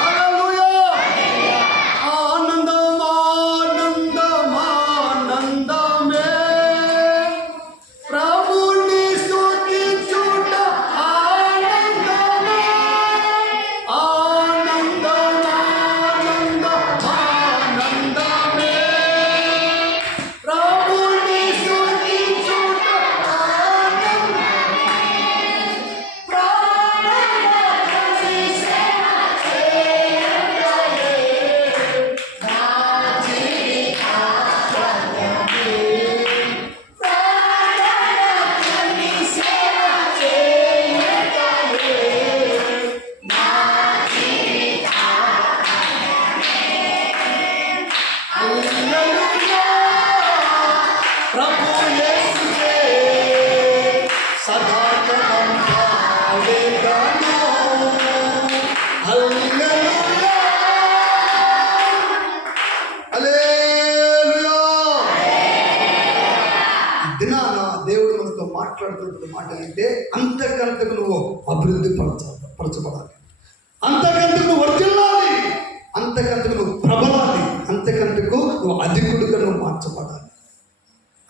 హల్లెలూయా. ఆనందం, ఆనందం, ఆనందమే ప్రభుని స్తుతించుట, ఆనందమే, ఆనందం, ఆనందం, ఆనందమే ప్రభుని స్తుతించుట, ఆనందమే. హల్లెలూయా, ప్రభు యేసువే సదాకాలం పాడేదను. హల్లెలూయా, హల్లెలూయా. దినాన దేవుడు మనతో మాట్లాడుతున్న మాట అంటే అంతకంతకు నువ్వు అభివృద్ధి పరచబడాలి, అంతకంతకు నువ్వు వర్ధిల్లాలి, అంతకంతకు నువ్వు ప్రబలాలి, అంతకంతకు నువ్వు అధికుడిగా నువ్వు మార్చబడాలి.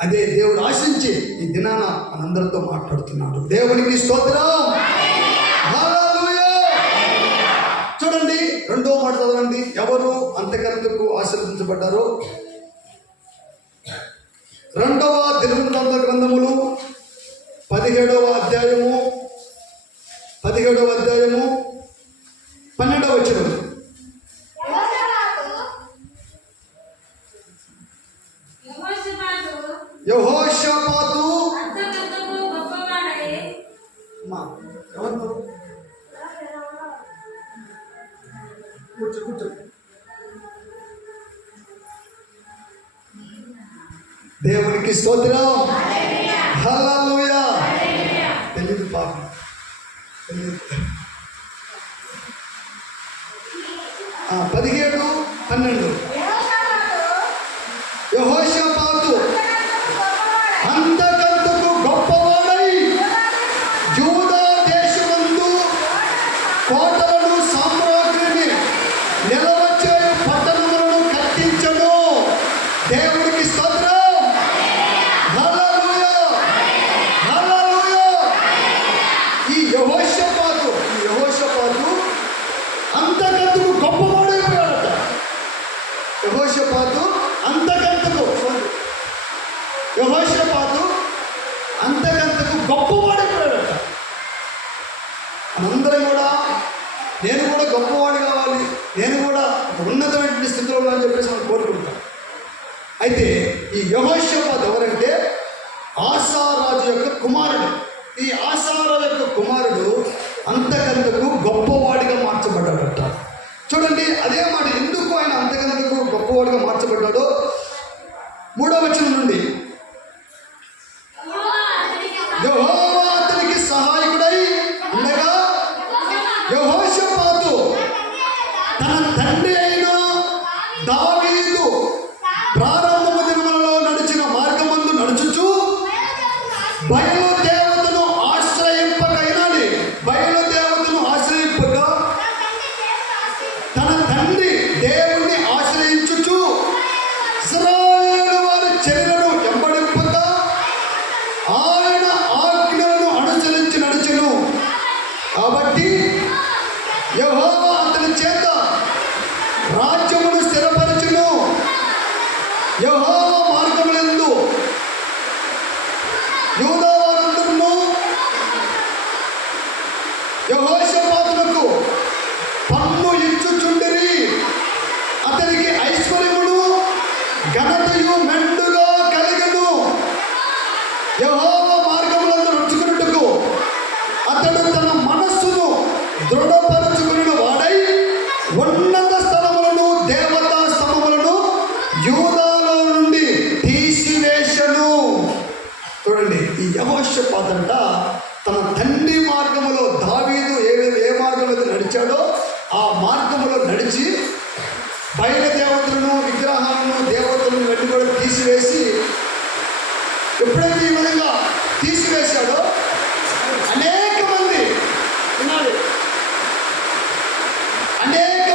అదే దేవుడు ఆశించి ఈ దినాన మనందరితో మాట్లాడుతున్నాడు. దేవునికి స్తోత్రం. హల్లెలూయా. చూడండి, 2వ మాట చదవండి. ఎవరు అంతకంతకు ఆశీర్వదించబడ్డారో 2వ దినవృత్తాంత గ్రంథములు 17వ అధ్యాయము 12వ వచనం. యెహోషాపాతు ఎవరు దేవునికి స్తోత్రం. హల్లెలూయా. తెలియదు పాపం, తెలియదు. 17:12 యెహోషాపాతు అంతకంతకు గొప్పవాడై యూదా దేశమందు కోటలను సామ్రాజ్యాన్ని నిలవచ్చే పట్టణములను కట్టించను. దేవునికి స్తోత్రం. హల్లెలూయా. హల్లెలూయా. ఈ యెహోషాపాతు అంతకంతకు గొప్పవాడైపోయాడట. యెహోషాపాతు అంతకంతకు గొప్పవాడైపోయాడట. మనందరం కూడా నేను కూడా గొప్పవాడు కావాలి, నేను కూడా ఒక ఉన్నతమైన స్థితిలో అని చెప్పేసి మనం కోరుకుంటాం. అయితే ఈ యెహోషాపాతు ఎవరంటే ఆసారాజు యొక్క కుమారుడు. ఈ ఆసారాజు యొక్క కుమారుడు అంతకంతకు గొప్పవాడిగా మార్చబడ్డాడట. చూడండి అదే మాట, ఎందుకు ఆయన అంతకంతకు గొప్పవాడిగా మార్చబడ్డాడో 3వ వచనం నుండి, యెహోవా అతనికి సహాయకుడై ఉండగా యెహోషాపాతు తన తండ్రి అయిన దావీదు ప్రారంభము దినములలో నడిచిన మార్గమందు నడుచుచు బయలుదేవతను ఆశ్రయింపగా తన తండ్రి దేవుణ్ణి ఆశ్రయించుచు ఇశ్రాయేలు వారి చర్యలను వెంబడింపగా ఆయన ఆజ్ఞలను అనుసరించి నడిచెను. కాబట్టి యెహోవా అతని చేత రాజ్యమును స్థిరపరచును. యెహోవా మార్గములందు యూదా వారందరూ యెహోషాపాతునకు పన్ను ఇచ్చుచుండిరి. అతనికి ఐశ్వర్యమును ఘనతయు మెండుగా కలిగెను. యెహోవా మార్గములందు నడుచుకున్నట్టుకు అతడు తన మనస్సును దృఢపరచుకుని వాడై ఉన్నత స్థలములను దేవతా స్తంభములను యూదాలో నుండి తీసివేశను. చూడండి, ఈ యెహోషాపాతు అంట తన తండ్రి మార్గములో దావీదు ఏ మార్గంలో నడిచాడో ఆ మార్గములో నడిచి బయట దేవతలను విగ్రహాలను దేవతలను వెళ్ళి కూడా తీసివేసి, ఎప్పుడైతే ఈ విధంగా తీసివేశాడో అనేక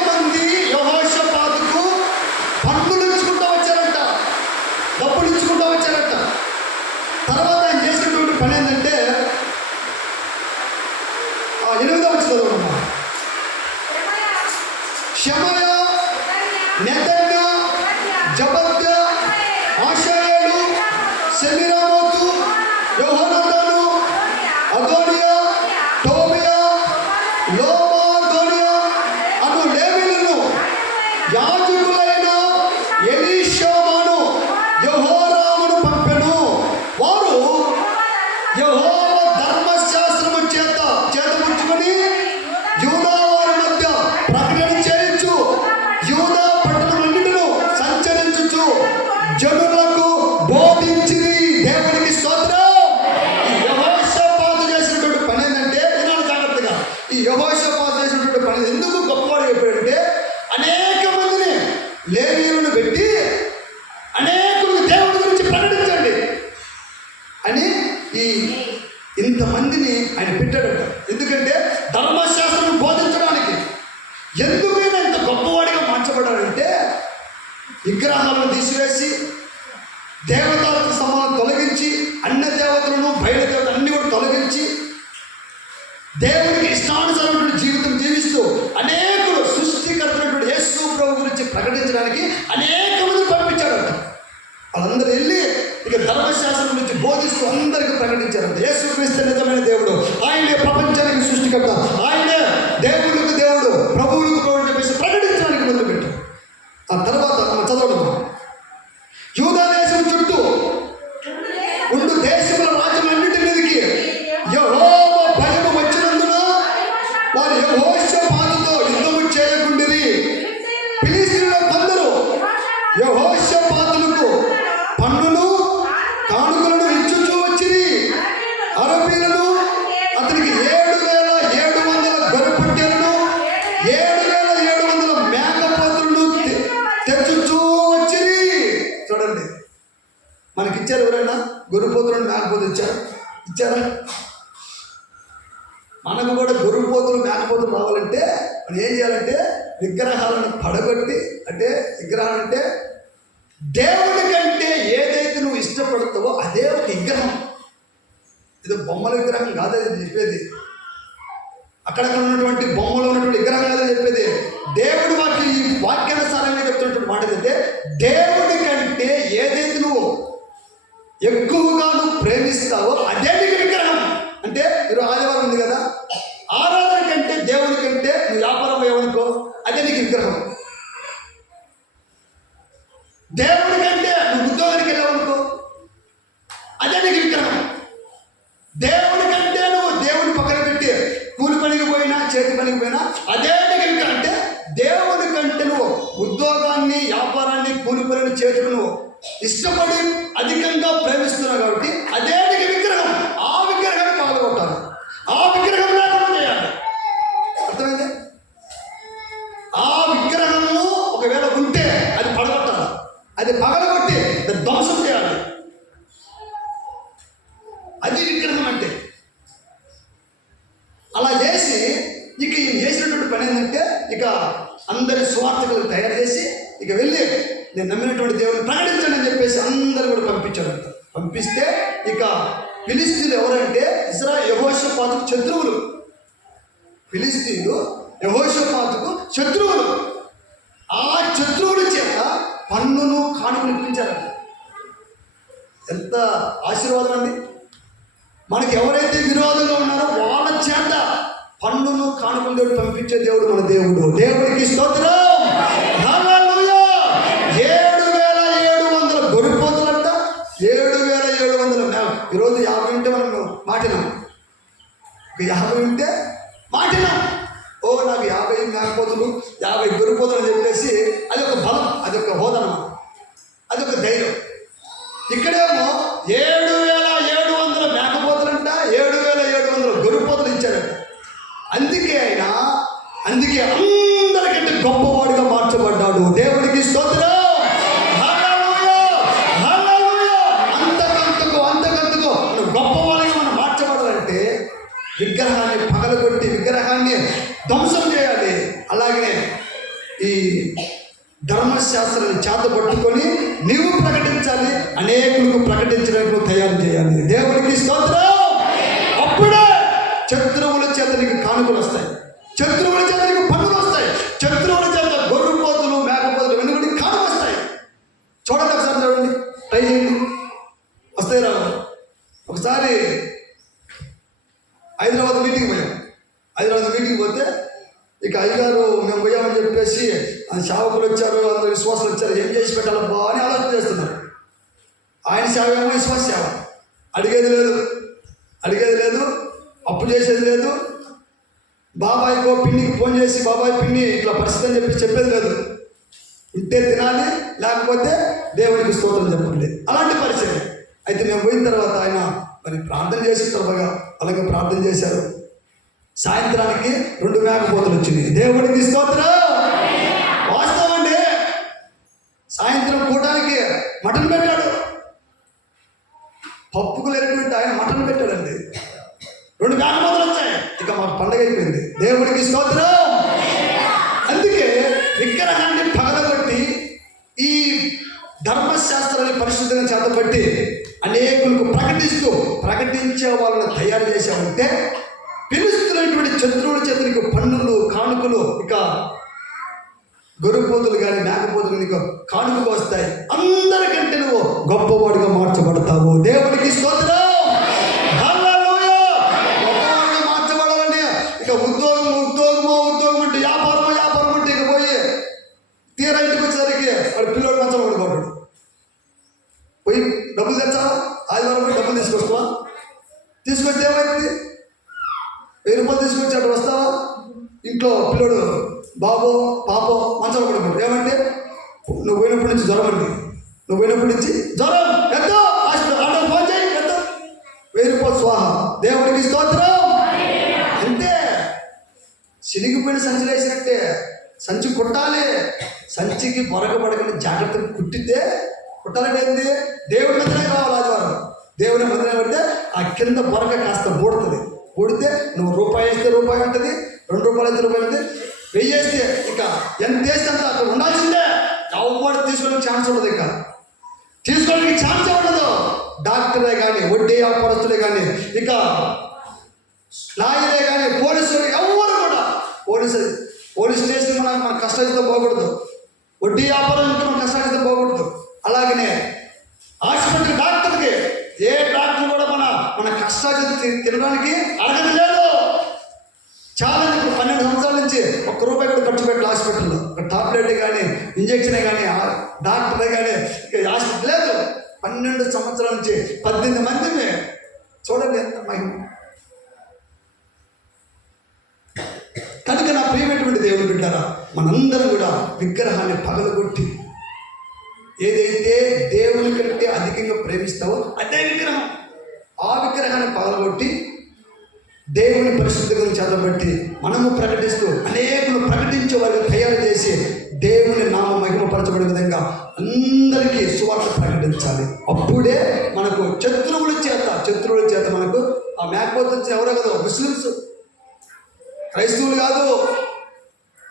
మంది యెహోషాపాతుకు పన్నులు ఇచ్చుకుంటూ వచ్చారంట, డబ్బులు ఇచ్చుకుంటూ వచ్చారంట. తర్వాత ఆయన చేసినటువంటి పని ఏంటంటే 8వ వచనం షెమయా, నెతన్యా, జబద్యా, ఆషాయేలు, సెమిరామోతు, యోహానాను, అదోనియా, టోబియా, లోమాదోనియా అను లేవీయులను యాజకులైన ఎలీషామాను యెహోరామును పంపెను. వారు యెహోవా ధర్మశాస్త్రము చేతపుచ్చుకొని యూదా వారి మధ్య ప్రకటన చేయొచ్చు, యూదా పట్టణములన్నిటిలో సంచరించుచు జనులకు బోధించింది. దేవునికి స్తోత్రం. ఈ యెహోషాపాతు చేసినటువంటి పని ఏంటంటే, వినాలి జాగ్రత్తగా, ఈ యెహోషాపాతు చేసినటువంటి పని ఎందుకు గొప్పవాడు చెప్పాడంటే, అనేక మందిని లేవీయులను పెట్టి అనేకులకు దేవుడి గురించి ప్రకటించండి అని ఇంతమందిని ఆయన పెట్టాడట. ఎందుకంటే ధర్మశాస్త్రం బోధించడానికి. ఎందుకైనా ఇంత గొప్పవాడిగా మార్చబడ్డాడంటే, విగ్రహాలను తీసివేసి దేవతా స్తంభాలను తొలగించి అన్య దేవతలను బయట దేవతలు అన్ని కూడా తొలగించి దేవుడికి ఇష్టానుసారమైన జీవితం జీవిస్తూ అనేకులు సృష్టికర్తటువంటి యేసు ప్రభు గురించి ప్రకటించడానికి అనేక మంది పంపించాడట. వాళ్ళందరూ వెళ్ళి ఇక ధర్మశాస్త్రం గురించి బోధిస్తూ అందరికీ ప్రకటించారంట. యేసుక్రీస్తు నిజమైన దేవుడు, ఆయనే ప్రపంచానికి సృష్టికర్త, ఆయనే దేవులకు దేవుడు, ప్రభువులకు ప్రభువు చెప్పేసి ప్రకటించడానికి మొదలుపెట్టారు. ఆ తర్వాత మనం చదవడం, యూదా దేశం చుట్టూ ఉండు దేశముల రాజ్యములన్నిటి మీదకి యెహోవా భయము వచ్చినందున వారు యెహోషాపాతుతో యుద్ధము చేయకుండిరి. ఫిలిష్తీయుల కొందరు యెహోషాపాతులకు పన్నులు మనకి ఇచ్చారు ఎవరైనా? గొర్రెపోతులను మేకపోతులు ఇచ్చారా? మనకు కూడా గొర్రెపోతులు మేకపోతులు రావాలంటే మనం ఏం చేయాలంటే విగ్రహాలను పడగొట్టి, అంటే విగ్రహాలు అంటే దేవుడి కంటే ఏదైతే నువ్వు ఇష్టపడతావో అదే ఒక విగ్రహం. ఇది బొమ్మల విగ్రహం కాదని చెప్పేది, అక్కడక్కడ ఉన్నటువంటి బొమ్మలో ఉన్నటువంటి విగ్రహం కాదని చెప్పేది. దేవుడి ఈ వాక్యానుసారంగా చెప్తున్నటువంటి మాట ఏంటంటే దేవుడి కంటే ఏదైతే నువ్వు ఎక్కువగా నువ్వు ప్రేమిస్తావో అదే నీకు విగ్రహం. అంటే ఈరోజు ఆదివారం ఉంది కదా, ఆరాధన కంటే దేవుడి కంటే నువ్వు వ్యాపారం ఏమనుకో అదే నీకు విగ్రహం. దేవుడి కంటే నువ్వు ఉద్యోగానికి వెళ్ళావనుకో అదే నీకు విగ్రహం. దేవుడి కంటే నువ్వు దేవుని పక్కన పెట్టి కూలి పనికి పోయినా చేతి పనికి పోయినా అదే నీకు విగ్రహం. అంటే దేవుడి కంటే నువ్వు ఉద్యోగాన్ని, వ్యాపారాన్ని, కూలి పనిని, చేతులు నువ్వు ఇష్టపడి అధికంగా ప్రేమిస్తున్నావు కాబట్టి అదే నీకు విగ్రహం. ఆ విగ్రహాన్ని పగలగొట్టాలి, ఆ విగ్రహం లేకుండా చేయాలి. అర్థమైంది? ఆ విగ్రహము ఒకవేళ ఉంటే అది పడగొట్టాలి, అది పగలగొట్టి దాన్ని ధ్వంసం చేయాలి. అది విగ్రహం అంటే. అలా చేసి ఇక ఈయన చేసినటువంటి పని ఏంటంటే ఇక అందరి సువార్తకులను తయారు చేసి ఇక వెళ్ళి నేను నమ్మినటువంటి దేవుని ప్రకటించండి అని చెప్పేసి అందరూ కూడా పంపించారంట. పంపిస్తే ఇక ఫిలిస్తీన్లు ఎవరంటే యెహోషాపాతుకు శత్రువులు. ఫిలిస్తీన్లు యెహోషాపాతుకు శత్రువులు. ఆ శత్రువుల చేత పన్నును కానుకలు ఇప్పించారంట. ఎంత ఆశీర్వాదం అండి! మనకి ఎవరైతే విరోధంగా ఉన్నారో వాళ్ళ చేత పన్నును కానుకలు దేవుడు పంపించే దేవుడు మన దేవుడు. దేవుడికి స్తోత్రం. హల్లెలూయా. 7,700 గొర్రెపోతులంట, 7,700 ఈరోజు 50 ఉంటే మనం మాటినాం. 50 ఉంటే మాటినాం. ఓ నాకు 50 మేకపోతులు, 50 గొర్రెపోతులు అని చెప్పేసి అదొక బలం, అదొక హోదన, అదొక ధైర్యం. ఇక్కడేమో 7,700 మేకపోతులంట, 7,700 గొర్రెపోతులు ఇచ్చాడంట. అందుకే అందరికంటే గొప్పవాడిగా మార్చబడ్డాడు. దేవుడికి స్తోత్రం. హల్లెలూయా, హల్లెలూయా. అంతకంతకు గొప్పవాడిగా మనం మార్చబడాలంటే విగ్రహాన్ని పగలగొట్టి విగ్రహాన్ని ధ్వంసం చేయాలి. అలాగే ఈ ధర్మశాస్త్రాన్ని చేత పట్టుకొని నీవు ప్రకటించాలి, అనేకులకు ప్రకటించడానికి తయారు చేయాలి. దేవుడికి స్తోత్రం. అప్పుడే శత్రువుల చేత నీకు కానుకలు వస్తాయి, శత్రువుల చేత నీకు పన్నులు వస్తాయి, శత్రువుల చేత గొర్రెపోతులు, మేకపోతులు వెనుకటి కానుక వస్తాయి. చూడండి, ఒకసారి చూడండి, ట్రై చేయండి, వస్తాయి రావు. ఒకసారి హైదరాబాద్ మీటింగ్ పోయాం. హైదరాబాద్ మీటింగ్ పోతే ఇక అయ్యగారు మేము పోయామని చెప్పేసి సేవకులు వచ్చారు, అందరు విశ్వాసాలు వచ్చారు, ఏం చేసి పెట్టాలబ్బా అని ఆలోచన చేస్తున్నారు. ఆయన సేవ ఏమో విశ్వాస సేవ, అడిగేది లేదు, అప్పు చేసేది లేదు. బాబాయ్కో పిన్నికి ఫోన్ చేసి బాబాయ్ పిన్ని ఇట్లా పరిస్థితి అని చెప్పేది లేదు. ఉంటే తినాలి, లేకపోతే దేవునికి స్తోత్రం చెప్పండి, అలాంటి పరిస్థితి. అయితే మేము పోయిన తర్వాత ఆయన మరి ప్రార్థన చేసిన తర్వాత అలాగే ప్రార్థన చేశారు. సాయంత్రానికి 2 మేకపోతులు వచ్చినాయి. దేవుడికి స్తోత్రం. వాస్తవం అండి. సాయంత్రం కూటానికి మటన్ పెట్టాడు. పప్పుకు లేనటువంటి ఆయన మటన్ పెట్టాడండి. 2 మేకపోతులు వచ్చాయి. ఇక మాకు పండగ అయిపోయింది. దేవుడికి స్తోత్రం. అందుకే విగ్రహాన్ని పగలగొట్టి ఈ ధర్మశాస్త్రాన్ని పరిశుద్ధంగా చేతబట్టి అనేకులకు ప్రకటించే వాళ్ళని తయారు చేశామంటే పిలుస్తున్నటువంటి శత్రువుల చేత నీకు పన్నులు, కానుకలు, ఇక గొర్రెపోతులు కానీ మేకపోతులు నీకు కానుకలు వస్తాయి. అందరికంటే నువ్వు గొప్పవాడిగా మార్చబడతావు. దేవుడికి స్తోత్రం. హల్లెలూయా. గొప్పవాడిగా మార్చబడాలని ఇక ఉద్యోగం అంటే వ్యాపారం అంటే ఇక పోయి తీరా ఇంటికి వచ్చేసరికి వాడు పిల్లోడు మంచం పడిపోతాడు. పోయి డబ్బులు తెచ్చావా? ఆదివారం పోయి డబ్బులు తీసుకొస్తావా? తీసుకొస్తే ఏమైంది? 1000 రూపాయలు తీసుకొచ్చి అక్కడ వస్తావా? ఇంట్లో పిల్లడు బాబో పాపో మంచం పడిపోతాడు. ఏమంటే నువ్వు పోయినప్పటి నుంచి జ్వరం అండి, నువ్వు పోయినప్పటి నుంచి జ్వరం ఎంతో హాస్పిటల్ ఫోన్ చేయి, ఎంతో 1000 రూపాయలు స్వాహ. దేవుడికి స్తోత్రం. అంటే చినిగిపోయిన సంచి వేసినట్టే సంచి కుట్టాలి. సంచికి పొరగబడకుండా జాగ్రత్తగా కుట్టితే కుట్టాలంటే ఏంది? దేవుడి మందిరం కావాలి ఆదివారం. దేవుని మందిరం అంటే ఆ కింద బొరక కాస్త బూడుతుంది. బూడితే నువ్వు రూపాయి వేస్తే రూపాయి ఉంటుంది, 2 రూపాయలు అయితే రూపాయలు ఉంటుంది, 1000 వేస్తే ఇక ఎంత వేస్తే అంత అక్కడ ఉండాల్సిందే. ఎవరు తీసుకోవడానికి ఛాన్స్ ఉండదు, ఇక తీసుకోవడానికి ఛాన్స్ ఉండదు. డాక్టరే కానీ, వడ్డీ వ్యాపారస్తులే కానీ, ఇక లాయరే కానీ, పోలీసులు ఎవరు కూడా పోలీస్ స్టేషన్ మన కష్టాలతో పోకూడదు. వడ్డీ వ్యాపారం మన కష్టాలతో పోకూడదు. అలాగనే హాస్పిటల్ డాక్టర్కి ఏ డాక్టర్ కూడా మన కష్టాలు తినడానికి అర్హత లేదు. చాలా ఇప్పుడు 12 సంవత్సరాల నుంచి ₹1 కూడా ఖర్చు పెట్టాలి హాస్పిటల్లో. టాబ్లెట్ కానీ, ఇంజక్షన్ కానీ, డాక్టరే కానీ ఇక హాస్పిటల్ లేదు. 12 సంవత్సరాల నుంచి 18 మందిని చూడండి ఎంత మహిమ. కనుక నా ప్రియమైనటువంటి దేవుడు బిడ్డారా, మనందరం కూడా విగ్రహాన్ని పగలగొట్టి ఏదైతే దేవుని కంటే అధికంగా ప్రేమిస్తావో అదే విగ్రహం, ఆ విగ్రహాన్ని పగలగొట్టి దేవుని పరిశుద్ధతను చేతబట్టి మనము ప్రకటిస్తూ అనేకులు ప్రకటించే వారిని తయారు చేసి దేవుని నామ మహిమపరచబడే విధంగా అందరికీ సువార్త ప్రకటించాలి. అప్పుడే మనకు శత్రువుల చేత మనకు ఆ మేకపోతే ఎవరో కదా, ముస్లిమ్స్, క్రైస్తవులు కాదు.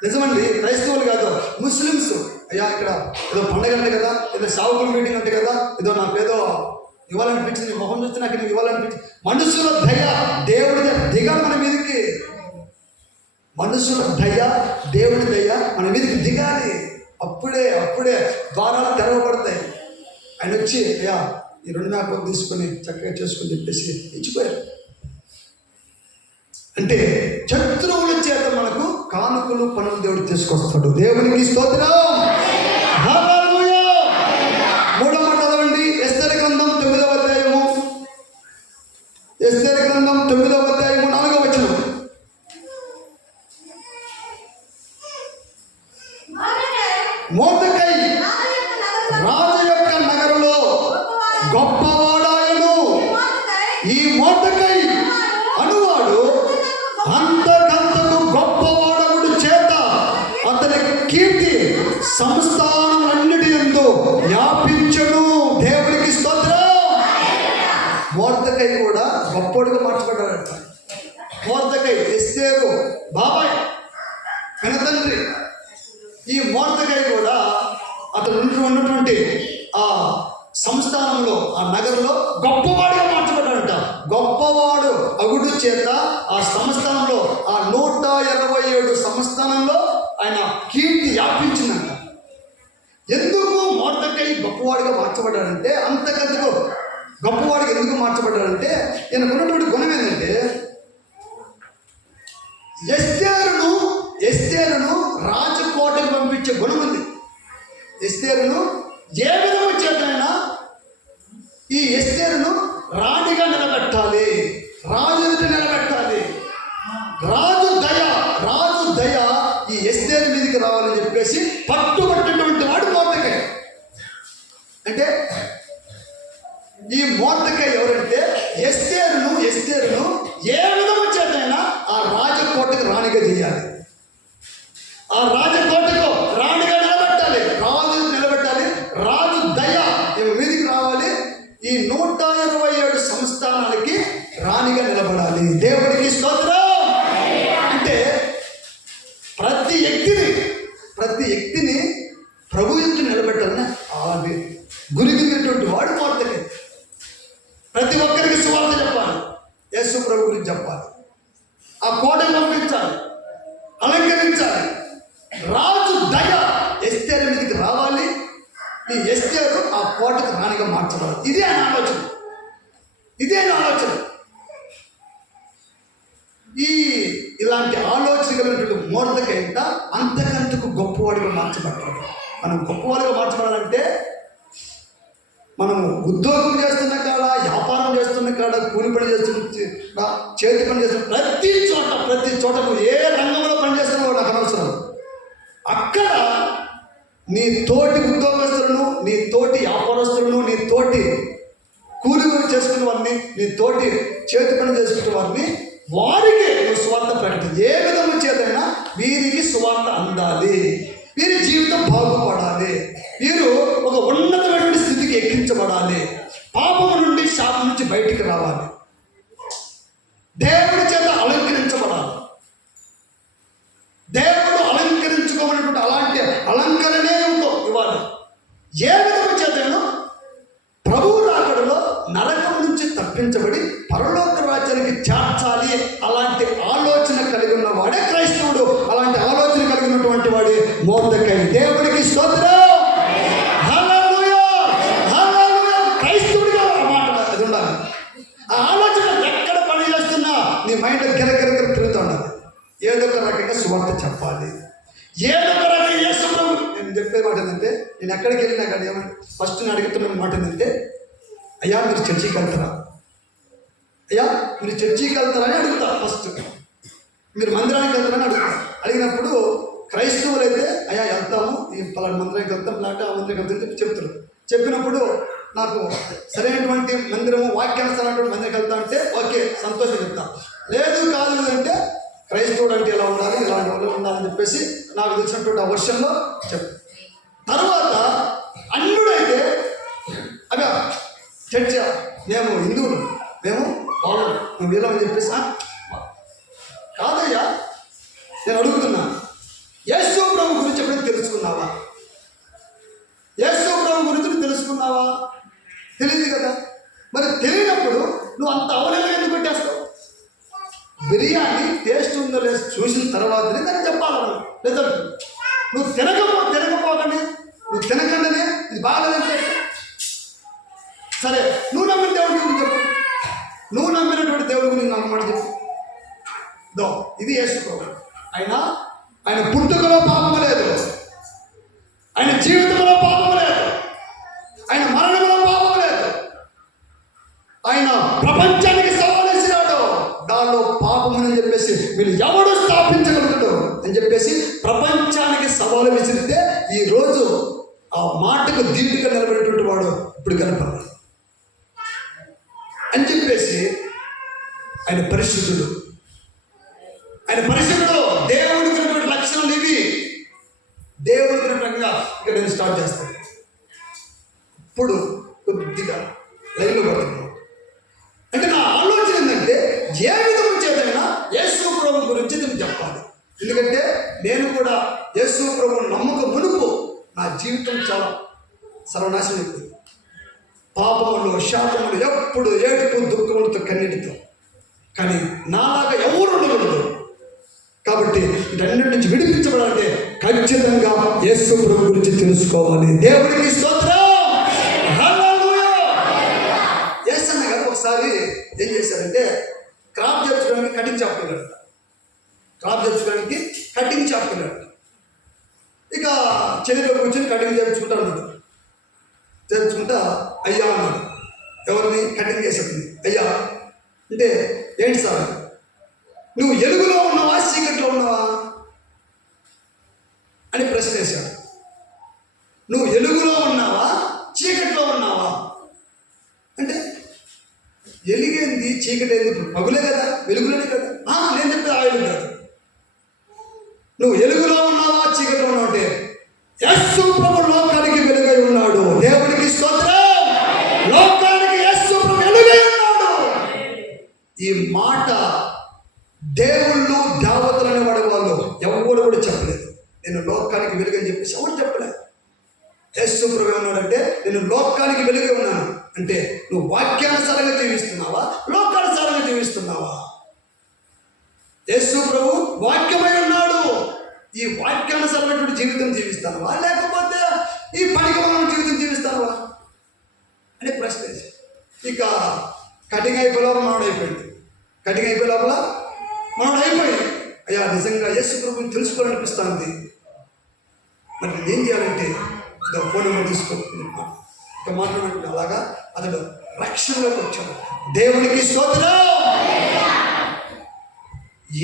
నిజమండి, క్రైస్తవులు కాదు, ముస్లిమ్స్. అయ్యా ఇక్కడ ఏదో పండగ అంటే కదా, ఏదో సావుకుల మీటింగ్ అంటే కదా, ఏదో నాకు ఏదో ఇవ్వాలనిపించింది, మొహం చూస్తే నాకు నేను ఇవ్వాలనిపించింది. మనుషుల దయ దేవుడి దిగాలి మన మీదకి. మనుషుల దయ దేవుడి దయ మన మీదకి దిగాలి. అప్పుడే ద్వారాలు తెరవబడతాయి. ఆయన వచ్చి అయ్యా ఈ 2 మేకలు తీసుకొని చక్కగా చేసుకొని చెప్పేసి ఇచ్చిపోయారు. అంటే శత్రువుల చేత మనకు కానుకలు పనులు దేవుడు తీసుకొస్తాడు. దేవునికి స్తోత్రం. హల్లెలూయా. 3వ మాట చదవండి. ఎస్తేరు గ్రంథం 9వ అధ్యాయము. ఎస్తేరు గ్రంథం 9వ అధ్యాయము 4వ వచనం. మొర్దెకై రాజు యొక్క నగరులో గొప్పవాడాయను. ఈ మొర్దెకై అనువాడు అంతకంతకు గొప్పవాడగుడు చేత అతని కీర్తి సంస్థానములన్నిటి యందు వ్యాపించును. దేవునికి స్తోత్రం. మొర్దెకై కూడా గొప్పవాడుగా మార్చబడ్డాడట. మొర్దెకై ఎస్తేరు బాబాయ్, కనతండ్రి. ఈ మొర్దెకై కూడా అతను ఉన్నటువంటి ఆ సంస్థానంలో, ఆ నగరంలో గొప్పవాడిగా మార్చబడ్డాడట. గొప్పవాడు అగుడు చేత ఆ సంస్థానంలో, ఆ 127 సంస్థానంలో ఆయన కీర్తి వ్యాపించిందంట. ఎందుకు మొర్దెకై గొప్పవాడిగా మార్చబడ్డాడంటే, అంతకంతకు గొప్పవాడికి ఎందుకు మార్చబడ్డాడంటే, ఈయనకు ఉన్నటువంటి గుణం ఏంటంటే, ఎస్తేరును రాజకోటకు పంపించే గుణం ఉంది. ఎస్తేరును ఏ విధము చేతనైనా ఈ ఎస్తేరును రాణిగా నిలబెట్టాలి, రాజు ఎదుట నిలబెట్టాలి. రాజు దయ ఈ ఎస్తేరు మీదకి రావాలని చెప్పేసి పట్టుబట్టినటువంటి వాడు మొర్దెకై. అంటే ఈ మొర్దెకై ఎవరంటే ఎస్తేరును ఏ విధము చేతైనా ఆ రాజకోటకు రాణిగా చేయాలి, ఆ రాజకోటకు రాణిగా నిలబెట్టాలి, రాజు నిలబెట్టాలి. రాజు దయ మీదికి రావాలి. ఈ 127 సంస్థానాలకి రాణిగా నిలబడాలి. దేవుడికి స్తోత్రం. అంటే ప్రతి వ్యక్తిని ప్రభు ఎదుట నిలబెట్టాలని అది గురిగినటువంటి వాడు మొర్దెకై. ప్రతి ఒక్కరికి సువార్త చెప్పాలి, యేసు ప్రభు గురించి చెప్పాలి, ఆ కోటకు పంపించాలి, అలంకరించాలి. రాజు దయ ఎస్తేరు మీదకి రావాలి. ఈ ఎస్తేరు ఆ కోటకు రాణిగా మార్చబడాలి. ఇదే ఆయన ఆలోచన. ఇలాంటి ఆలోచన కలిగినటువంటి మొర్దెకై అంతకంతకు గొప్పవాడిగా మార్చబడ్డాడు. మనం గొప్పవాడిగా మార్చబడాలంటే మనము ఉద్యోగం చేస్తున్న కాడ, వ్యాపారం చేస్తున్న కాడ, కూలి పని చేస్తున్న, చేతి పని చేస్తున్న ప్రతి చోట నువ్వు ఏ రంగంలో పనిచేస్తున్నావో నాకు అనవసరం. అక్కడ నీ తోటి ఉద్యోగస్తులను, నీ తోటి వ్యాపారస్తులను, నీ తోటి కూలి చేసుకున్న వారిని, నీ తోటి చేతి పని చేసుకున్న వారిని, వారికి నువ్వు సువార్త ప్రకటించు. ఏ విధము చేతైనా వీరికి సువార్త అందాలి, వీరి జీవితం బాగుపడాలి, వీరు ఒక ఉన్నతమైనటువంటి స్థితికి ఎక్కించబడాలి, పాపము నుండి శాపం నుంచి బయటికి రావాలి, దేవుడి చేత అలంకరించబడాలి. దేవుడు అలంకరించుకోవాలన్నటువంటి అలాంటి అలంకరణే ఇవ్వాలి. ఏ విధము చేతను ప్రభువు రాకడలో నరకం నుంచి తప్పించబడి పరలోక రాజ్యానికి చేర్చాలి, అలాంటి ఆలోచన కలిగి ఉన్నవాడే క్రైస్తవుడు. అలాంటి ఆలోచన కలిగి ఉన్నటువంటి వాడే మోర్దెకై. దేవుడికి స్తోత్రం. హల్లెలూయా, హల్లెలూయా. క్రైస్తవుడిగా ఆ మాట అది ఉండాలి. ఆ ఆలోచన ఎక్కడ పని చేస్తున్నా నీ మైండ్ గిరగిరగిర తిరుగుతూ ఉండాలి. ఏదో ఒక రకంగా సువార్త చెప్పాలి, ఏదో ఒక రకంగా యేసు ప్రభు. నేను చెప్పే మాట ఏంటంటే, నేను ఎక్కడికి వెళ్ళినా కానీ ఏమని ఫస్ట్ నేను అడుగుతున్న మాట ఏంటంటే, అయ్యా మీరు చర్చికి వెళ్తారా, అయ్యా మీరు చర్చికి వెళ్తారా అని అడుగుతా. ఫస్ట్ మీరు మందిరానికి వెళ్తారని అడుగుతా. అడిగినప్పుడు క్రైస్తవులు అయితే అయ్యా వెళ్తాము, ఈ పలానా మందిరానికి వెళ్తాం, లేకపోతే ఆ మందిరానికి వెళ్తాం చెప్పి చెప్తారు. చెప్పినప్పుడు నాకు సరైనటువంటి మందిరము వాక్యానుసారమైనటువంటి మందిరానికి వెళ్తా అంటే ఓకే సంతోషం చెప్తా. లేదు కాదు అంటే క్రైస్తవుడు అంటే ఎలా ఉండాలి, ఇలాంటి వాళ్ళు ఉండాలని చెప్పేసి నాకు తెలిసినటువంటి ఆ వర్షంలో చెప్పు. తర్వాత అన్యుడైతే అగా చర్చ మేము హిందువులు, మేము వాళ్ళు నువ్వు వీళ్ళని చెప్పేసి కాదయ్యా. నేను అడుగుతున్నా, యేసు ప్రభు గురించి ఎప్పుడైనా తెలుసుకున్నావా? యేసు ప్రభు గురించి తెలుసుకున్నావా? తెలియదు కదా. మరి తెలియనప్పుడు నువ్వు అంత అవలేగా ఎందుకు పెట్టేస్తావు? బిర్యానీ టేస్ట్ ఉందో లేదు చూసిన తర్వాతనే దాన్ని చెప్పాలి. రిజల్ట్ నువ్వు తినకపోగానే నువ్వు తినకుండానే ఇది బాగాలేదంటే సరే, నువ్వు నమ్మిన దేవుడి గురించి చెప్పు. నువ్వు నమ్మినటువంటి దేవుడి గురించి నమ్మమాట చెప్పు. దో ఇది యేసు ప్రభు. ఆయన పుట్టుకలో పాపము లేదు, ఆయన జీవితంలో పాపము లేదు, ఆయన మరణంలో పాపము లేదు. ఆయన ప్రపంచానికి సవాల్ వేసినాడు, దానిలో పాపం అని చెప్పేసి వీళ్ళు ఎవడు స్థాపించగలుగుతాడు అని చెప్పేసి ప్రపంచానికి సవాలు విసిరితే ఈరోజు ఆ మాటకు దీటుగా నిలబడేటువంటి వాడు ఇప్పుడు కనపడాలి అని చెప్పేసి ఆయన పరిశుద్ధుడు. ఆయన పరిశుద్ధుడు. దేవుడికి ఉన్నటువంటి లక్షణాలు ఇవి. దేవుడికి రకంగా ఇక్కడ నేను స్టార్ట్ చేస్తాను. ఇప్పుడు కొద్దిగా లైన్లో పడుతున్నాను. అంటే నా ఆలోచన ఏంటంటే, ఏ విధం చేతైనా యేసు ప్రభు గురించి నేను చెప్పాలి. ఎందుకంటే నేను కూడా యేసు ప్రభువుని నమ్మకం మునుపు నా జీవితం చాలా సర్వనాశనం అయిపోయింది. పాపములు శాపములు, ఎప్పుడు ఏడుపు దుఃఖములతో కన్నీటితో. కానీ నాలాగా ఎవరు ఉండకూడదు. కాబట్టి వీటన్నిటి నుంచి విడిపించబడాలంటే ఖచ్చితంగా యేసు ప్రభు గురించి తెలుసుకోవాలి. దేవుడికి స్తోత్రం. హల్లెలూయా. యేసన్న గారు ఒకసారి ఏం చేశారంటే, క్రాప్ తెచ్చుకోవడానికి కటింగ్ చెప్పుకున్నాడు. ఇక చెల్లిలో కూర్చొని కటింగ్ చేయించుకుంటా తెచ్చుకుంటా అయ్యా అన్నాడు. ఎవరిని? కటింగ్ చేసేది. అయ్యా అంటే ఏంటి సార్, నువ్వు ఎలుగులో ఉన్నావా చీకట్లో ఉన్నావా అని ప్రశ్న వేశాడు. నువ్వు ఎలుగులో ఉన్నావా చీకట్లో ఉన్నావా అంటే, ఎలుగేంది చీకటి ఏంది? ఇప్పుడు పగులే కదా, వెలుగులోనే కదా. నేను చెప్పేది ఆ వెలుగు కాదు. నువ్వు ఎలుగులో ఉన్నావా చీకట్లో ఉన్నావు అంటే, యేసు ప్రభు లోకానికి వెలుగై ఉన్నాడు. దేవుడికి స్తోత్రం. లోకానికి యేసు ప్రభు వెలుగై ఉన్నాడు. ఈ మాట దేవుళ్ళు దేవతలు అనేవాడు వాళ్ళు ఎవరు కూడా చెప్పలేదు. నేను లోకానికి వెలుగని చెప్పేసి ఎవరు చెప్పలేదు. యేసు ప్రభు ఏమన్నాడంటే, నేను లోకానికి వెలుగై ఉన్నాను అంటే, నువ్వు వాక్యానుసారంగా జీవిస్తున్నావా, లోకానుసారంగా జీవిస్తున్నావా? యేసు ప్రభు వాక్యమై ఉన్నాడు. ఈ వాక్యానుసారమైనటువంటి జీవితం జీవిస్తావా, లేకపోతే ఈ పనికిమాలిన జీవితం జీవిస్తావా అని ప్రశ్న వేసి, ఇక కటింగ్ అయిపోయే లోపల మనోడు అయిపోయింది. అయ్యా నిజంగా యేసు ప్రభుని తెలుసుకోవాలనిపిస్తుంది. మరి నేను ఏం చేయాలంటే, ఫోన్ నెంబర్ తీసుకోవాలి ఇక మాట్లాడినట్టు అలాగా అతడు రక్షణలోకి వచ్చాడు. దేవునికి స్తోత్రం.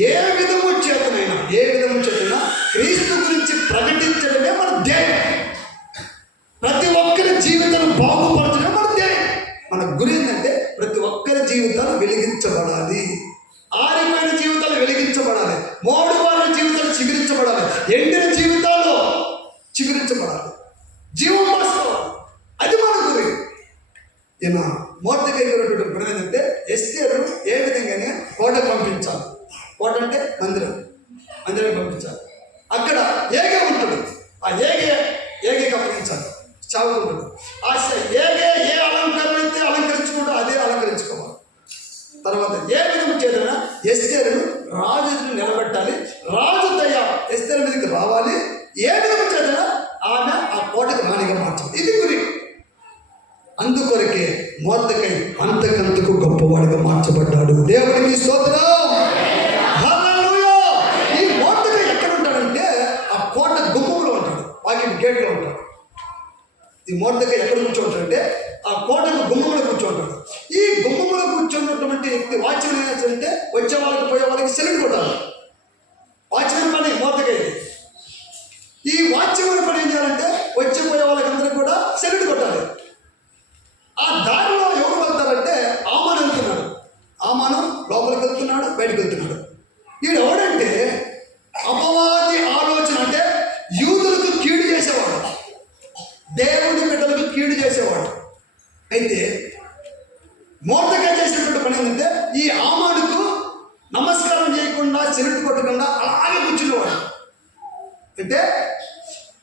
ఏ విధము చేతనైనా క్రీస్తు గురించి ప్రకటించడమే మన ధ్యేయం. ప్రతి ఒక్కరి జీవితాన్ని బాగుపరచడమే మన ధ్యేయం. మన గురి ఏంటంటే, ప్రతి ఒక్కరి జీవితాలు వెలిగించబడాలి. ఆరిపోయిన జీవితాలు వెలిగించబడాలి. మోడువారి జీవితాలు చిగురించబడాలి. ఎండిన జీవితాలు చిగురించబడాలి. జీవం పోసుకోవాలి. అది మన గురి. మొర్దెకైకి ఉన్నటువంటి గుణం ఏంటంటే ఎస్తేరు ఏ విధంగానే కోటకు పంపించాలి. కోట అంటే మందిరానికి పంపించాలి. అక్కడ ఏగే ఉంటాడు. ఆ ఏగేకి అప్పగించాలి. చావుకుంటాడు. ఆ ఏగే ఏ అలంకరణ అయితే అలంకరించుకుంటూ అదే అలంకరించుకోవాలి. తర్వాత ఏ విధంగా చేద్దాం ఎస్తేరును రాజు నిలబెట్టాలి. రాజు దయ ఎస్తేరు మీదకి రావాలి. ఏ విధంగా చేద్దాం ఆమె ఆ కోటకు రాణిగా మార్చాలి. ఇది గురి. అందుకొరకే మొర్దెకై అంతకంతకు గొప్పవాడిగా మార్చబడ్డాడు. దేవుడికి స్తోత్రం. హల్లెలూయా. ఈ మొర్దెకై ఎక్కడ ఉంటాడంటే ఆ కోట గుమ్మంలో ఉంటాడు. వాకిలి గేట్లో ఉంటాడు. ఈ మొర్దెకై ఎక్కడ కూర్చోంటాడంటే ఆ కోటకు గుమ్మంలో కూర్చోంటాడు. ఈ గుమ్మంలో కూర్చున్నటువంటి వ్యక్తి వాచ్మెన్ ఏంటంటే వచ్చే వాళ్ళకి పోయే వాళ్ళకి సెల్యూట్ కొట్టాలి. వాచ్మెన్ పని మొర్దెకై. ఈ వాచ్మెన్ పని ఏం చేయాలంటే వచ్చే పోయే వాళ్ళకి అందరికీ కూడా సెల్యూట్ కొట్టాలి. ఆ దారిలో ఎవరు వెళ్తారంటే ఆమాను వెళ్తున్నాడు. ఆమాను లోపలికి వెళ్తున్నాడు, బయటకు వెళ్తున్నాడు. ఈడు ఎవడంటే అపవాది ఆలోచన అంటే యూదులకు కీడు చేసేవాడు, దేవుడి బిడ్డలకు కీడు చేసేవాడు. అయితే మొర్దెకై చేసినటువంటి పని ఏంటంటే ఈ ఆమానుకు నమస్కారం చేయకుండా చెరుటు కొట్టకుండా అలాగే కూర్చునేవాడు. అంటే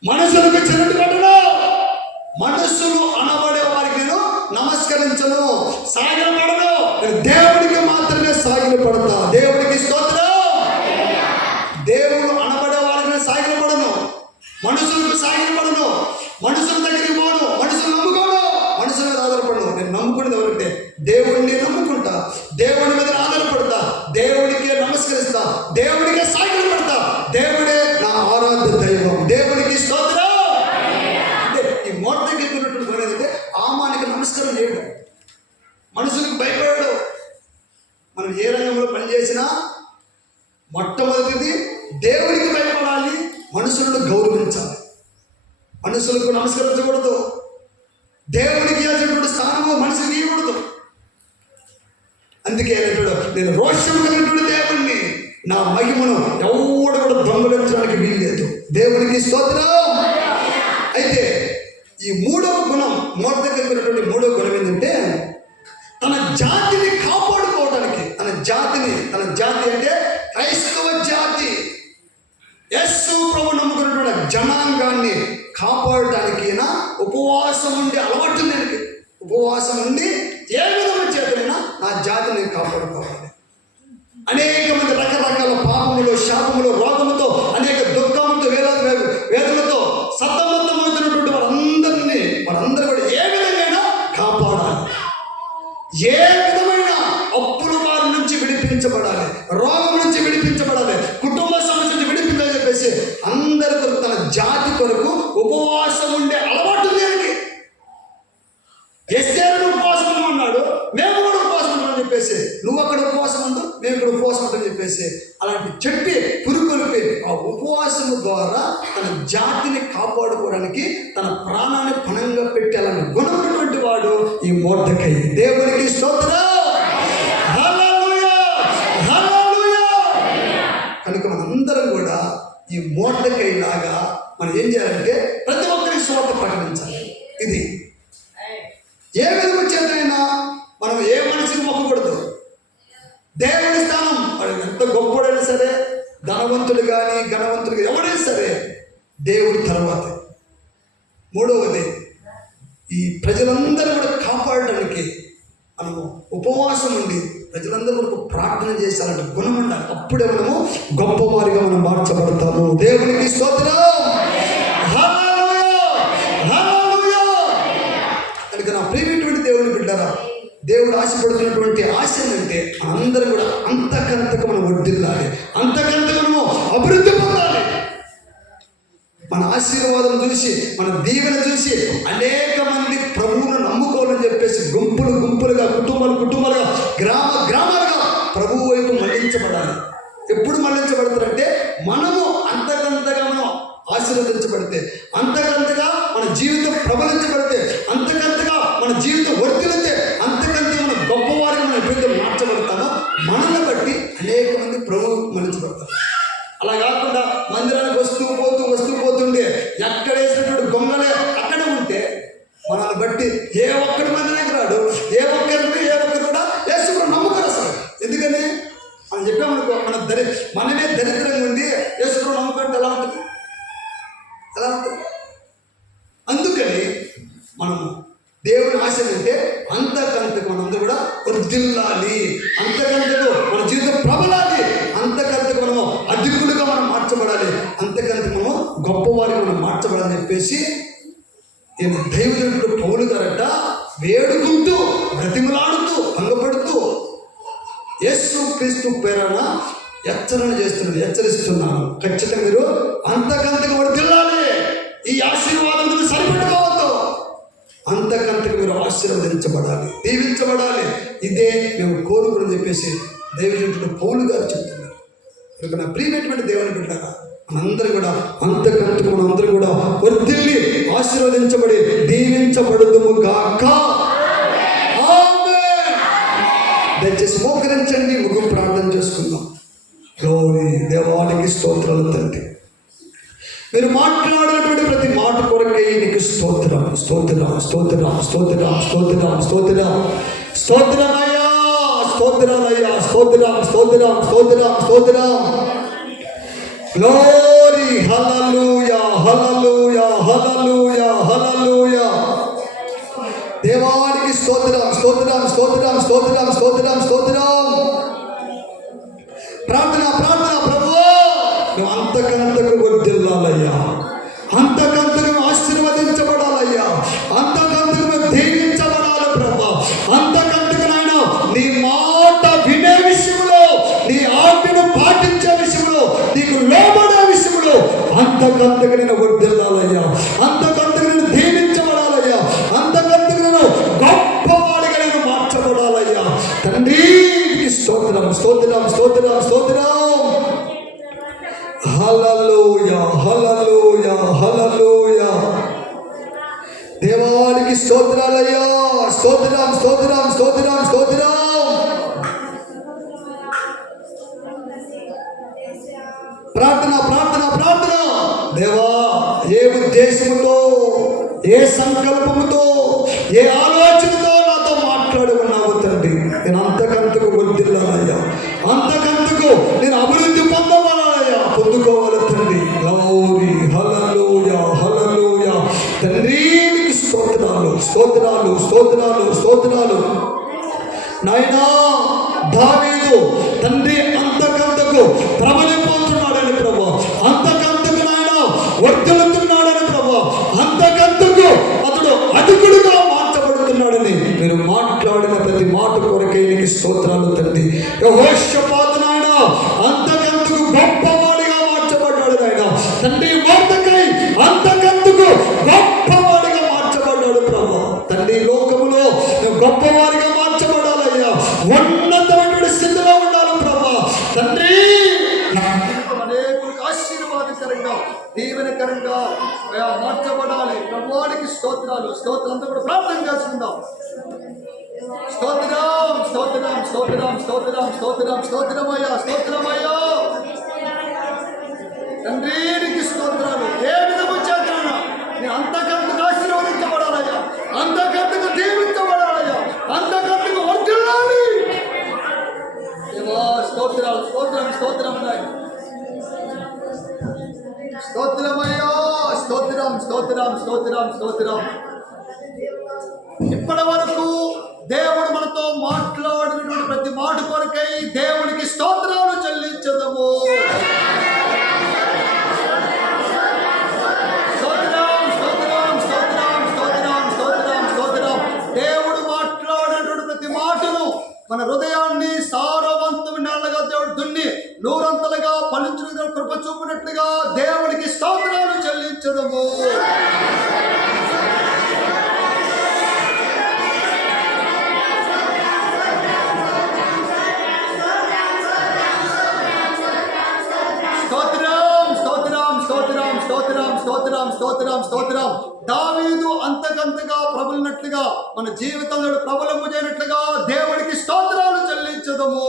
మనుషులకు చెరుటు కొట్టను, మనుషులు అనబడే వారికి నేను నమస్కరించను, సాగిలపడను, దేవుడికి మాత్రమే సాగిలపడతా. దేవుడికి స్తోత్రం. దేవుడు అనబడే వారికి నేను సాగిలపడను, మనుషులకు సాగిలపడను, మనుషుల దగ్గరికి పోను, మనుషులు నమ్ముకోను, మనుషుల మీద ఆధారపడను. నేను నమ్ముకునేది ఎవరంటే దేవుడిని నమ్ముకుంటా, దేవుడి మీద ఆధారపడతా, దేవుడికే నమస్కరిస్తా, దేవుడికే సాగిలపడతా. దేవుడే నా ఆరాధ్య దైవం. దేవుడికి స్తోత్రం. ఈ మొర్దెకై ఉన్నటువంటి పని ఏంటంటే ఆమానికి నమస్కారం చేయడం, మనుషులకు భయపడడం. మనం ఏ రంగంలో పనిచేసినా మొట్టమొదటిది దేవుడికి భయపడాలి, మనుషులను గౌరవించాలి. మనుషులకు నమస్కరించకూడదు, దేవుడికి ఇవ్వాల్సినటువంటి స్థానము మనిషికి ఇవ్వకూడదు. అందుకే నేను రోషం కలిగినటువంటి దేవుడిని, నా మహిమను ఎవడు కూడా దొంగలించడానికి వీల్లేదు. దేవుడికి స్తోత్రం. అయితే ఈ మూడవ గుణం మొర్దెకై ఉన్నటువంటి మూడవ గుణం ఏంటంటే తన జాతిని కాపాడుకోవడానికి, తన జాతి అంటే క్రైస్తవ జాతి, యేసు ప్రభు నమ్ముకున్నటువంటి జనాంగాన్ని కాపాడటానికి ఉపవాసం ఉండి అలవాటు ఉంది. ఉపవాసం ఉండి ఏ విధమైన చేతనైనా నా జాతిని కాపాడుకోవాలి. అనేక మంది రకరకాల పాపములు, శాపములు, రోగముతో, అనేక దుఃఖములతో, వేదనతో సతమతమవుతున్నటువంటి వారందరూ కూడా ఏ విధంగా కాపాడాలి. ఏ విధమైన అప్పుల వారి నుంచి విడిపించబడాలి, రోగం నుంచి విడిపించబడాలి, కుటుంబ సమస్య నుంచి విడిపించాలని చెప్పేసి అందరికీ తన జాతి కొరకు ఉపవాసం ఉండే అలవాటు దేనికి. ఎస్తేరు ఉపవాసం ఉన్నాడు, మేము కూడా ఉపవాసం ఉంటామని చెప్పేసి, నువ్వు అక్కడ ఉపవాసం ఉండు, మేము ఇక్కడ ఉపవాసం ఉంటామని చెప్పేసి అలాంటి చెప్పి పురుకొలిపి ఆ ఉపవాసము ద్వారా తన జాతిని కాపాడుకోవడానికి తన ప్రాణాన్ని పణంగా పెట్టాలని గుణమైనటువంటి వాడు ఈ మొర్దెకై. దేవునికి స్తోత్రం. హల్లెలూయా, హల్లెలూయా. కనుక మనందరం కూడా ఈ మొర్దెకై లాగా మనం ఏం చేయాలంటే ప్రతి ఒక్కరికి సువార్త ప్రకటించాలి. ఇది ఏ విధంగా చేతనైనా మనం ఏ మనిషికి మొక్కకూడదు. దేవుని స్థానం వాడు ఎంత గొప్పడైనా సరే, ధనవంతుడు కానీ ఘనవంతుడు కానీ ఎవడైనా సరే దేవుడి తర్వాత. మూడవది ఈ ప్రజలందరూ కూడా కాపాడడానికి మనము ఉపవాసం ఉండి ప్రజలందరూ వరకు ప్రార్థన చేశారంటే గుణం ఉండాలి. అప్పుడే మనము గొప్పవారిగా మనం మార్చబడతాము. దేవునికి స్తోత్రం. హల్లెలూయా, హల్లెలూయా. కనుక నా ప్రియమైనటువంటి దేవుని బిడ్డరా, దేవుడు ఆశపడుతున్నటువంటి ఆశ ఏంటంటే అందరం కూడా అంతకంతకు మనం వర్ధిల్లాలి, అంతకంతకు మనము అభివృద్ధి పొందాలి. మన ఆశీర్వాదం చూసి, మన దీవెన చూసి అనేక మంది ప్రభువును నమ్ముకోవాలని చెప్పేసి గుంపులుగా, కుటుంబాలుగా, గ్రామాలుగా ప్రభువు వైపు మళ్లించబడాలి. ఎప్పుడు మళ్లించబడతారంటే మనము అంతకంతగా మనం ఆశీర్వదించబడితే, అంతకంతగా మన జీవితం ప్రబలించబడితే, అంతకంతగా మన జీవితం వర్తిల్లితే, అంతకంతగా మన గొప్పవారిని మన ఎప్పుడైతే మార్చబడతామో మనల్ని బట్టి అనేక మంది ప్రభువు మళ్లించబడతారు. అలా కాకుండా మందిరానికి వస్తూ పోతుండే ఎక్కడ వేసినటువంటి గొంగలే అక్కడ ఉంటే మనల్ని బట్టి ఏ ఒక్కడి మందిరానికి రాడు, ఏ ఒక్కరి కూడా వర్ధిల్లాలి, అంతకంతకు మన జీవితం ప్రబలాలి, అంతకంతకు మనము అధికులుగా మనం మార్చబడాలి, అంతకంతకు మనము గొప్పవారిగా మనం మార్చబడాలని చెప్పేసి ఈయన దైవజనుడు పౌలు గారట వేడుకుంటూ బ్రతిమలాడుతూ భంగపడుతూ యేసు క్రీస్తు పేరన హెచ్చరిస్తున్నాను. ఖచ్చితంగా మీరు అంతకంతకు వర్ధిల్లాలి. ఈ ఆశీర్వాదం సరిపెట్టుకోవద్దు, అంతకంతకు మీరు ఆశీర్వదించబడాలి, దీవించబడాలి. ఇదే మేము కోరుకుని చెప్పేసి దైవజనుడు పౌలు గారు చెప్తున్నారు. కనుక నా ప్రియమైనటువంటి దేవుని బిడ్డలారా, మనందరూ కూడా అంతకంతకు మనందరూ కూడా వర్ధిల్లి ఆశీర్వదించబడి దీవించబడుదుము గాక. దయచేసి మోకరించండి, ముగ్గురు ప్రార్థన చేసుకుందాం. గ్లోరీ, దేవానికి స్తోత్రాలు తండ్రి. మీరు మాట్లాడినటువంటి ప్రతి మాట కొరకై నీకు స్తోత్రం, స్తోత్రం, స్తోత్రం, స్తోత్రం, స్తోత్రం, స్తోత్రం, స్తోత్రమయ్యా, స్తోత్రాలయ్యా, స్తోత్రం, స్తోత్రం, స్తోత్రం, స్తోత్రం. గ్లోరీ, హల్లెలూయా, హల్లెలూయా, హల్లెలూయా, హల్లెలూయా. దేవానికి స్తోత్రం, స్తోత్రం, స్తోత్రం, స్తోత్రం, స్తోత్రం, స్తోత్రం. ప్రార్థన, ప్రార్థన. ప్రభువా, నువ్వు అంతకంతకు వర్ధిల్లాలయ్యా, అంతకంతకు ఆశీర్వదించబడాలయ్యా, అంతకంతకు మేము దీవించబడాలి ప్రభా, అంతకంతకు నాయన నీ మాట వినే విషయంలో, నీ ఆజ్ఞను పాటించే విషయంలో, నీకు లోబడే విషయంలో అంతకంతకు నేను వర్ధిల్లాలయ్యా, అంతకంతకు నేను దీవించబడాలయ్యా, అంతకంతకు నేను గొప్పవాడిగా నేను మార్చబడాలయ్యా తండ్రి. స్తోత్రం, స్తోత్రం, స్తోత్రం, స్తోత్రం. హల్లెలూయా, హల్లెలూయా, హల్లెలూయా. దేవానికి స్తోత్రాలయ్యా, స్తోత్రం, స్తోత్రం, స్తోత్రం, స్తోత్రం. ప్రార్థన, ప్రార్థన, ప్రార్థన. దేవా, ఏ ఉద్దేశముతో, ఏ సంకల్పముతో, ఏ ఆలోచనతో నాతో మాట్లాడి ఉన్నావు తండ్రి, నేను అంతకంతకు వర్ధిల్లాలయ్యా, అంతకంతకు నేను అభివృద్ధి పొందవాలయ్యా, పొందుకోవాలి తండ్రి. గ్లోరీ, హల్లెలూయా, హల్లెలూయా. తండ్రి నీకు స్తోత్రాలు, స్తోత్రాలు, స్తోత్రాలు, స్తోత్రాలు. నాయనా, దావీదు తండ్రి అంతకంతకు ప్రబలిపోతున్నాడని ప్రభా, అంతకంతకు నాయన వర్ధిల్లుతున్నాడని ప్రభా, అంతకంతకు అతడు అధికుడుగా మార్చబడుతున్నాడని మీరు మాట్లాడిన ప్రతి మాట కొరకే నీకు స్తోత్రాలు తండ్రి. యెహోషాపాతు నాయన అంతకంతకు గొప్పవాడిగా మార్చబడ్డాడు నాయన తండ్రి. మొర్దెకై అంతకంతకు గొప్పవాడిగా మార్చబడ్డాడు ప్రభా తండ్రి. లోకములో గొప్పవాడిగా మార్చబడాలయ్యా, ఉన్నతమైనటువంటి స్థితిలో ఉండాలి ప్రభా తండ్రి. అనేకులకు ఆశీర్వాదకరంగా, దీవెనకరంగా మార్చబడాలి. ప్రభువానికి స్తోత్రాలు, స్తోత్రంతో కూడా ప్రార్థన చేసుకుందాం. స్తోత్రం, స్తోత్రం, స్తోత్రం, స్తోత్రం, స్తోత్రం, స్తోత్రమయ్యా, స్తోత్రమయ్యా తండ్రి. నీకు స్తోత్రాలు. ఏ విధము చేతన నేను అంతకంతకు ఆశీర్వదించబడాలయ్యా, అంతకంతకు దీవించబడాలయ్యా, అంతకంతకు వర్ధిల్లాలి. స్తోత్రాలు, స్తోత్రం, స్తోత్రం, స్తోత్రమయ్యా, స్తోత్రం, స్తోత్రం, స్తోత్రం, స్తోత్రం. ఇప్పటి వరకు దేవుడు మనతో మాట్లాడినటువంటి ప్రతి మాట కొరకై దేవునికి స్తోత్రాలు చెల్లించదము. స్తోత్రం, స్తోత్రం, స్తోత్రం, స్తోత్రం, స్తోత్రం, స్తోత్రం. దేవుడు మాట్లాడినటువంటి ప్రతి మాటను మన హృదయాన్ని సారవంతమైనగా దేవుడు దున్ని నూరంతలుగా ఫలించిన కృప చూపినట్లుగా దేవునికి స్తోత్రాలు చెల్లించదము. స్తోత్రం, స్తోత్రం, స్తోత్రం. దావీదు అంతకంతగా ప్రబలినట్లుగా మన జీవితంలో ప్రబలము చేయనట్లుగా దేవుడికి స్తోత్రాలు చెల్లించదము.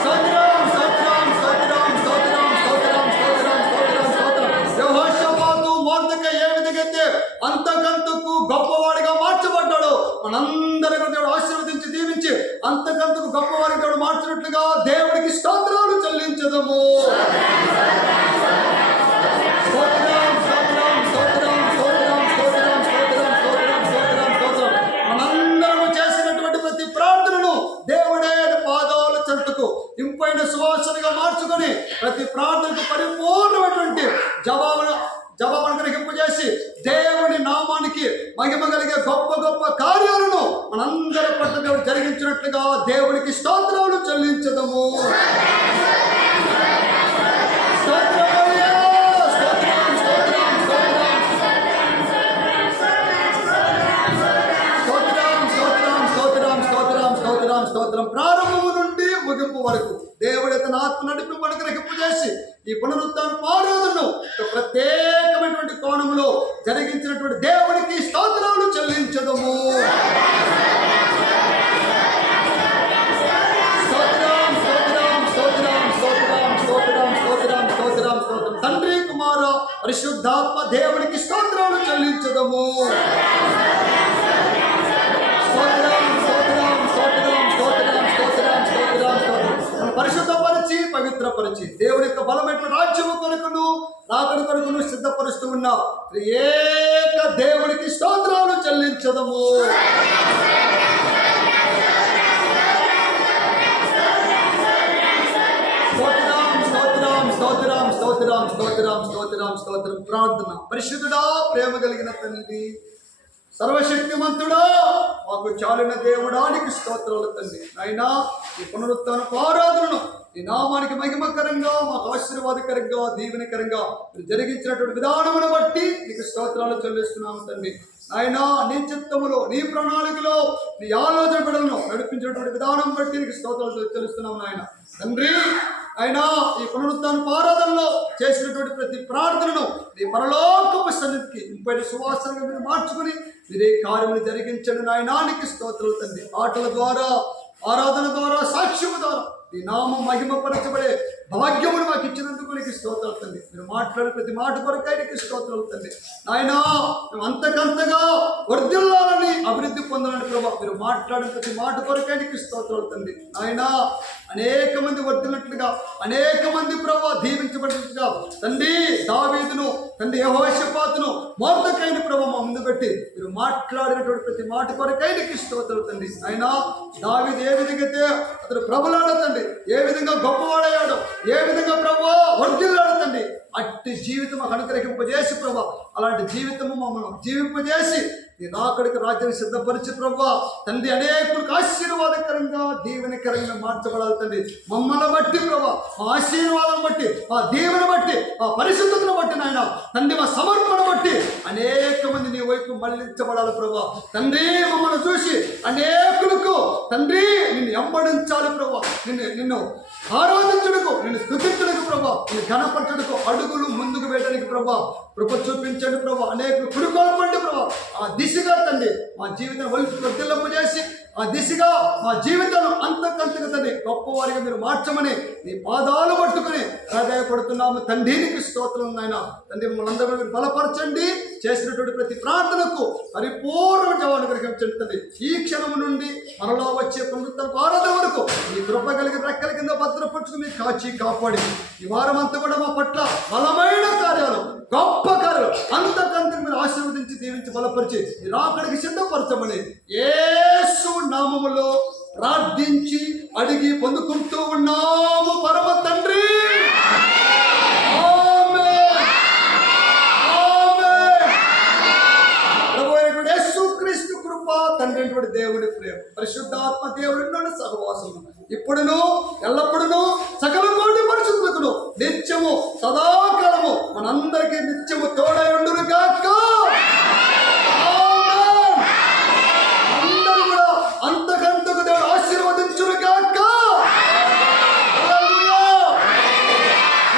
స్తోత్రం, స్తోత్రం, స్తోత్రం, స్తోత్రం, స్తోత్రం, స్తోత్రం, స్తోత్రం, స్తోత్రం. యెహోషాపాతు మొర్దెకై ఏ విధంగా అంతకంతకు గొప్పవాడిగా మార్చబడ్డాడు, మనందరికీ దేవుడు ఆశీర్వదించి దీవించి అంతకంతకు గొప్పవాడిగా దేవుడు మార్చినట్లుగా దేవుడికి స్తోత్రాలు చెల్లించదము. మనందరము ఇంపైన సువాసనగా మార్చుకొని ప్రతి ప్రార్థనకు పరిపూర్ణమైనటువంటి జవాబును గ్రహింపజేసి దేవుని నామానికి మహిమ కలిగే గొప్ప గొప్ప కార్యాలను మనందరి పట్ల దేవుడు జరిగించినట్లుగా దేవునికి స్తోత్రాలు చెల్లించదము. స్తోత్రం. ప్రారంభము నుండి ముగింపు వరకు దేవుడి తన ఆత్మ నడిపింపను గ్రహింపు చేసి ఈ పునరుత్థాన ఆరాధనను ప్రత్యేకమైనటువంటి కోణంలో జరిగించినటువంటి దేవుడికి స్తోత్రాలు చెల్లించదము. తండ్రి కుమార పరిశుద్ధాత్మ దేవుడికి స్తోత్రాలు చెల్లించదము. పరిశుద్ధపరిచి పవిత్రపరిచి దేవుడి యొక్క బలమైన రాజ్యము కొరకును రాకడ కొరకును సిద్ధపరుస్తూ ఉన్న ఏక దేవుడికి స్తోత్రాలు చెల్లించదము. స్తోత్రం. ప్రార్థన. పరిశుద్ధుడా, ప్రేమ కలిగిన తండ్రి, సర్వశక్తిమంతుడా, మాకు చాలిన దేవుడానికి స్తోత్రాలు తండ్రి. అయినా ఈ పునరుత్థాన ఆరాధనను ఈ నామానికి మహిమకరంగా, మాకు ఆశీర్వాదకరంగా, దీవెనకరంగా జరిగించినటువంటి విధానమును బట్టి నీకు స్తోత్రాలు చెల్లిస్తున్నాము తండ్రి. ఆయన నీ చిత్తములో, నీ ప్రణాళికలో, నీ ఆలోచన బిడ్డలను నడిపించినటువంటి విధానం బట్టి నీకు స్తోత్రాలు చెల్లిస్తున్నాము నాయన తండ్రి. అయినా ఈ పునరుత్థాన ఆరాధనలో చేసినటువంటి ప్రతి ప్రార్థనను నీ పరలోకపు సన్నిధికి ఇంపైన సువాసనగా మీరు మార్చుకుని మీరే కార్యములు జరిగించండి నాయనానికి స్తోత్రాలు తండ్రి. ఆటల ద్వారా, ఆరాధన ద్వారా, సాక్ష్యము ద్వారా ఈ నామం మహిమపరచబడే భాగ్యమును మాకు ఇచ్చినందుకు నీకు స్తోత్రాలు తండ్రి. మీరు మాట్లాడే ప్రతి మాట కొరకై నీకు స్తోత్రాలు తండ్రి. నాయనా మేము అంతకంతగా వర్ధిల్లాలని, అభివృద్ధి పొందాలని ప్రభా మీరు మాట్లాడే ప్రతి మాట కొరకై నీకు స్తోత్రాలు తండ్రి. నాయనా అనేక మంది వర్ధిల్లినట్లుగా, అనేక మంది ప్రభా దీవించబడినట్లుగా తండ్రి దావీదును, తండ్రి యెహోషాపాతును, మొర్దెకైని ప్రభా మా ముందు పెట్టి మీరు మాట్లాడినటువంటి ప్రతి మాట కొరకై నీకు స్తోత్రాలు తండ్రి. అయినా దావీదు ఏ విధంగా అయితే అతడు ప్రభులాడో తండ్రి, ఏ విధంగా గొప్పవాడయ్యాడో, ఏ విధంగా ప్రభా వర్ధిల్లాడు తండ్రి, అట్టి జీవితం మాకు అనుగ్రహింపజేసి ప్రభా అలాంటి జీవితము మమ్మల్ని జీవింపజేసి నీ రాకడికి రాజ్యాన్ని సిద్ధపరిచి ప్రభా తండ్రి అనేకులకు ఆశీర్వాదకరంగా, దీవెనకరంగా మార్చబడాలి తండ్రి. మమ్మల్ని బట్టి ప్రభా ఆ ఆశీర్వాదం బట్టి, ఆ దీవెన బట్టి, ఆ పరిశుద్ధతను బట్టి నాయన తండ్రి మా సమర్పణ బట్టి అనేక మంది నీ వైపు మళ్ళించబడాలి ప్రభా తండ్రి. మమ్మల్ని చూసి అనేకులకు తండ్రి నిన్ను ఎంబడించాలి ప్రభా, నిన్ను ఆరాధించుటకు, నిన్ను స్తుతించుటకు ప్రభా, నిన్ను ఘనపరచుటకు అడుగులు ముందుకు వేయడానికి ప్రభా కృప చూపించండి ప్రభా. అనేకులు కుడుకోల్పండి ప్రభా. ఆ దిశగా తండ్రి మా జీవితం వర్ధిల్లింపజేసి ఆ దిశగా మా జీవితాలను అంతకంతగా తండ్రి గొప్పవారిగా మీరు మార్చమని నీ పాదాలు పట్టుకుని హృదయపడుతున్నాము తండ్రి. నీకు స్తోత్రం నాయన తండ్రి. మమ్మల్ని అందరూ మీరు బలపరచండి. చేసినటువంటి ప్రతి ప్రార్థనకు పరిపూర్ణ జవాబు గ్రహించండి తండ్రి. ఈ క్షణం నుండి మనలో వచ్చే పునరుత్థాన ఆరాధన వరకు ఈ కృప కలిగిన రెక్కల కింద భద్రపరుచుకుని మీరు కాచి కాపాడి ఈ వారం అంతా కూడా మా పట్ల బలమైన కార్యాలు, గొప్ప కార్యాలు అంతకంతకు మీరు ఆశీర్వదించి దీవించి బలపరిచి ఈ రాకడికి సిద్ధపరచమని యేసు నామములో ప్రార్థించి అడిగి పొందుకుంటూ ఉన్నాము పరమ తండ్రి. యేసుక్రీస్తు కృప, తండ్రి దేవుడి ప్రేమ, పరిశుద్ధాత్మ దేవుడి సహవాసము ఇప్పుడును ఎల్లప్పుడును సకల కోటి పరిశుద్ధులకు నిత్యము సదాకాలము మనందరికీ నిత్యము తోడై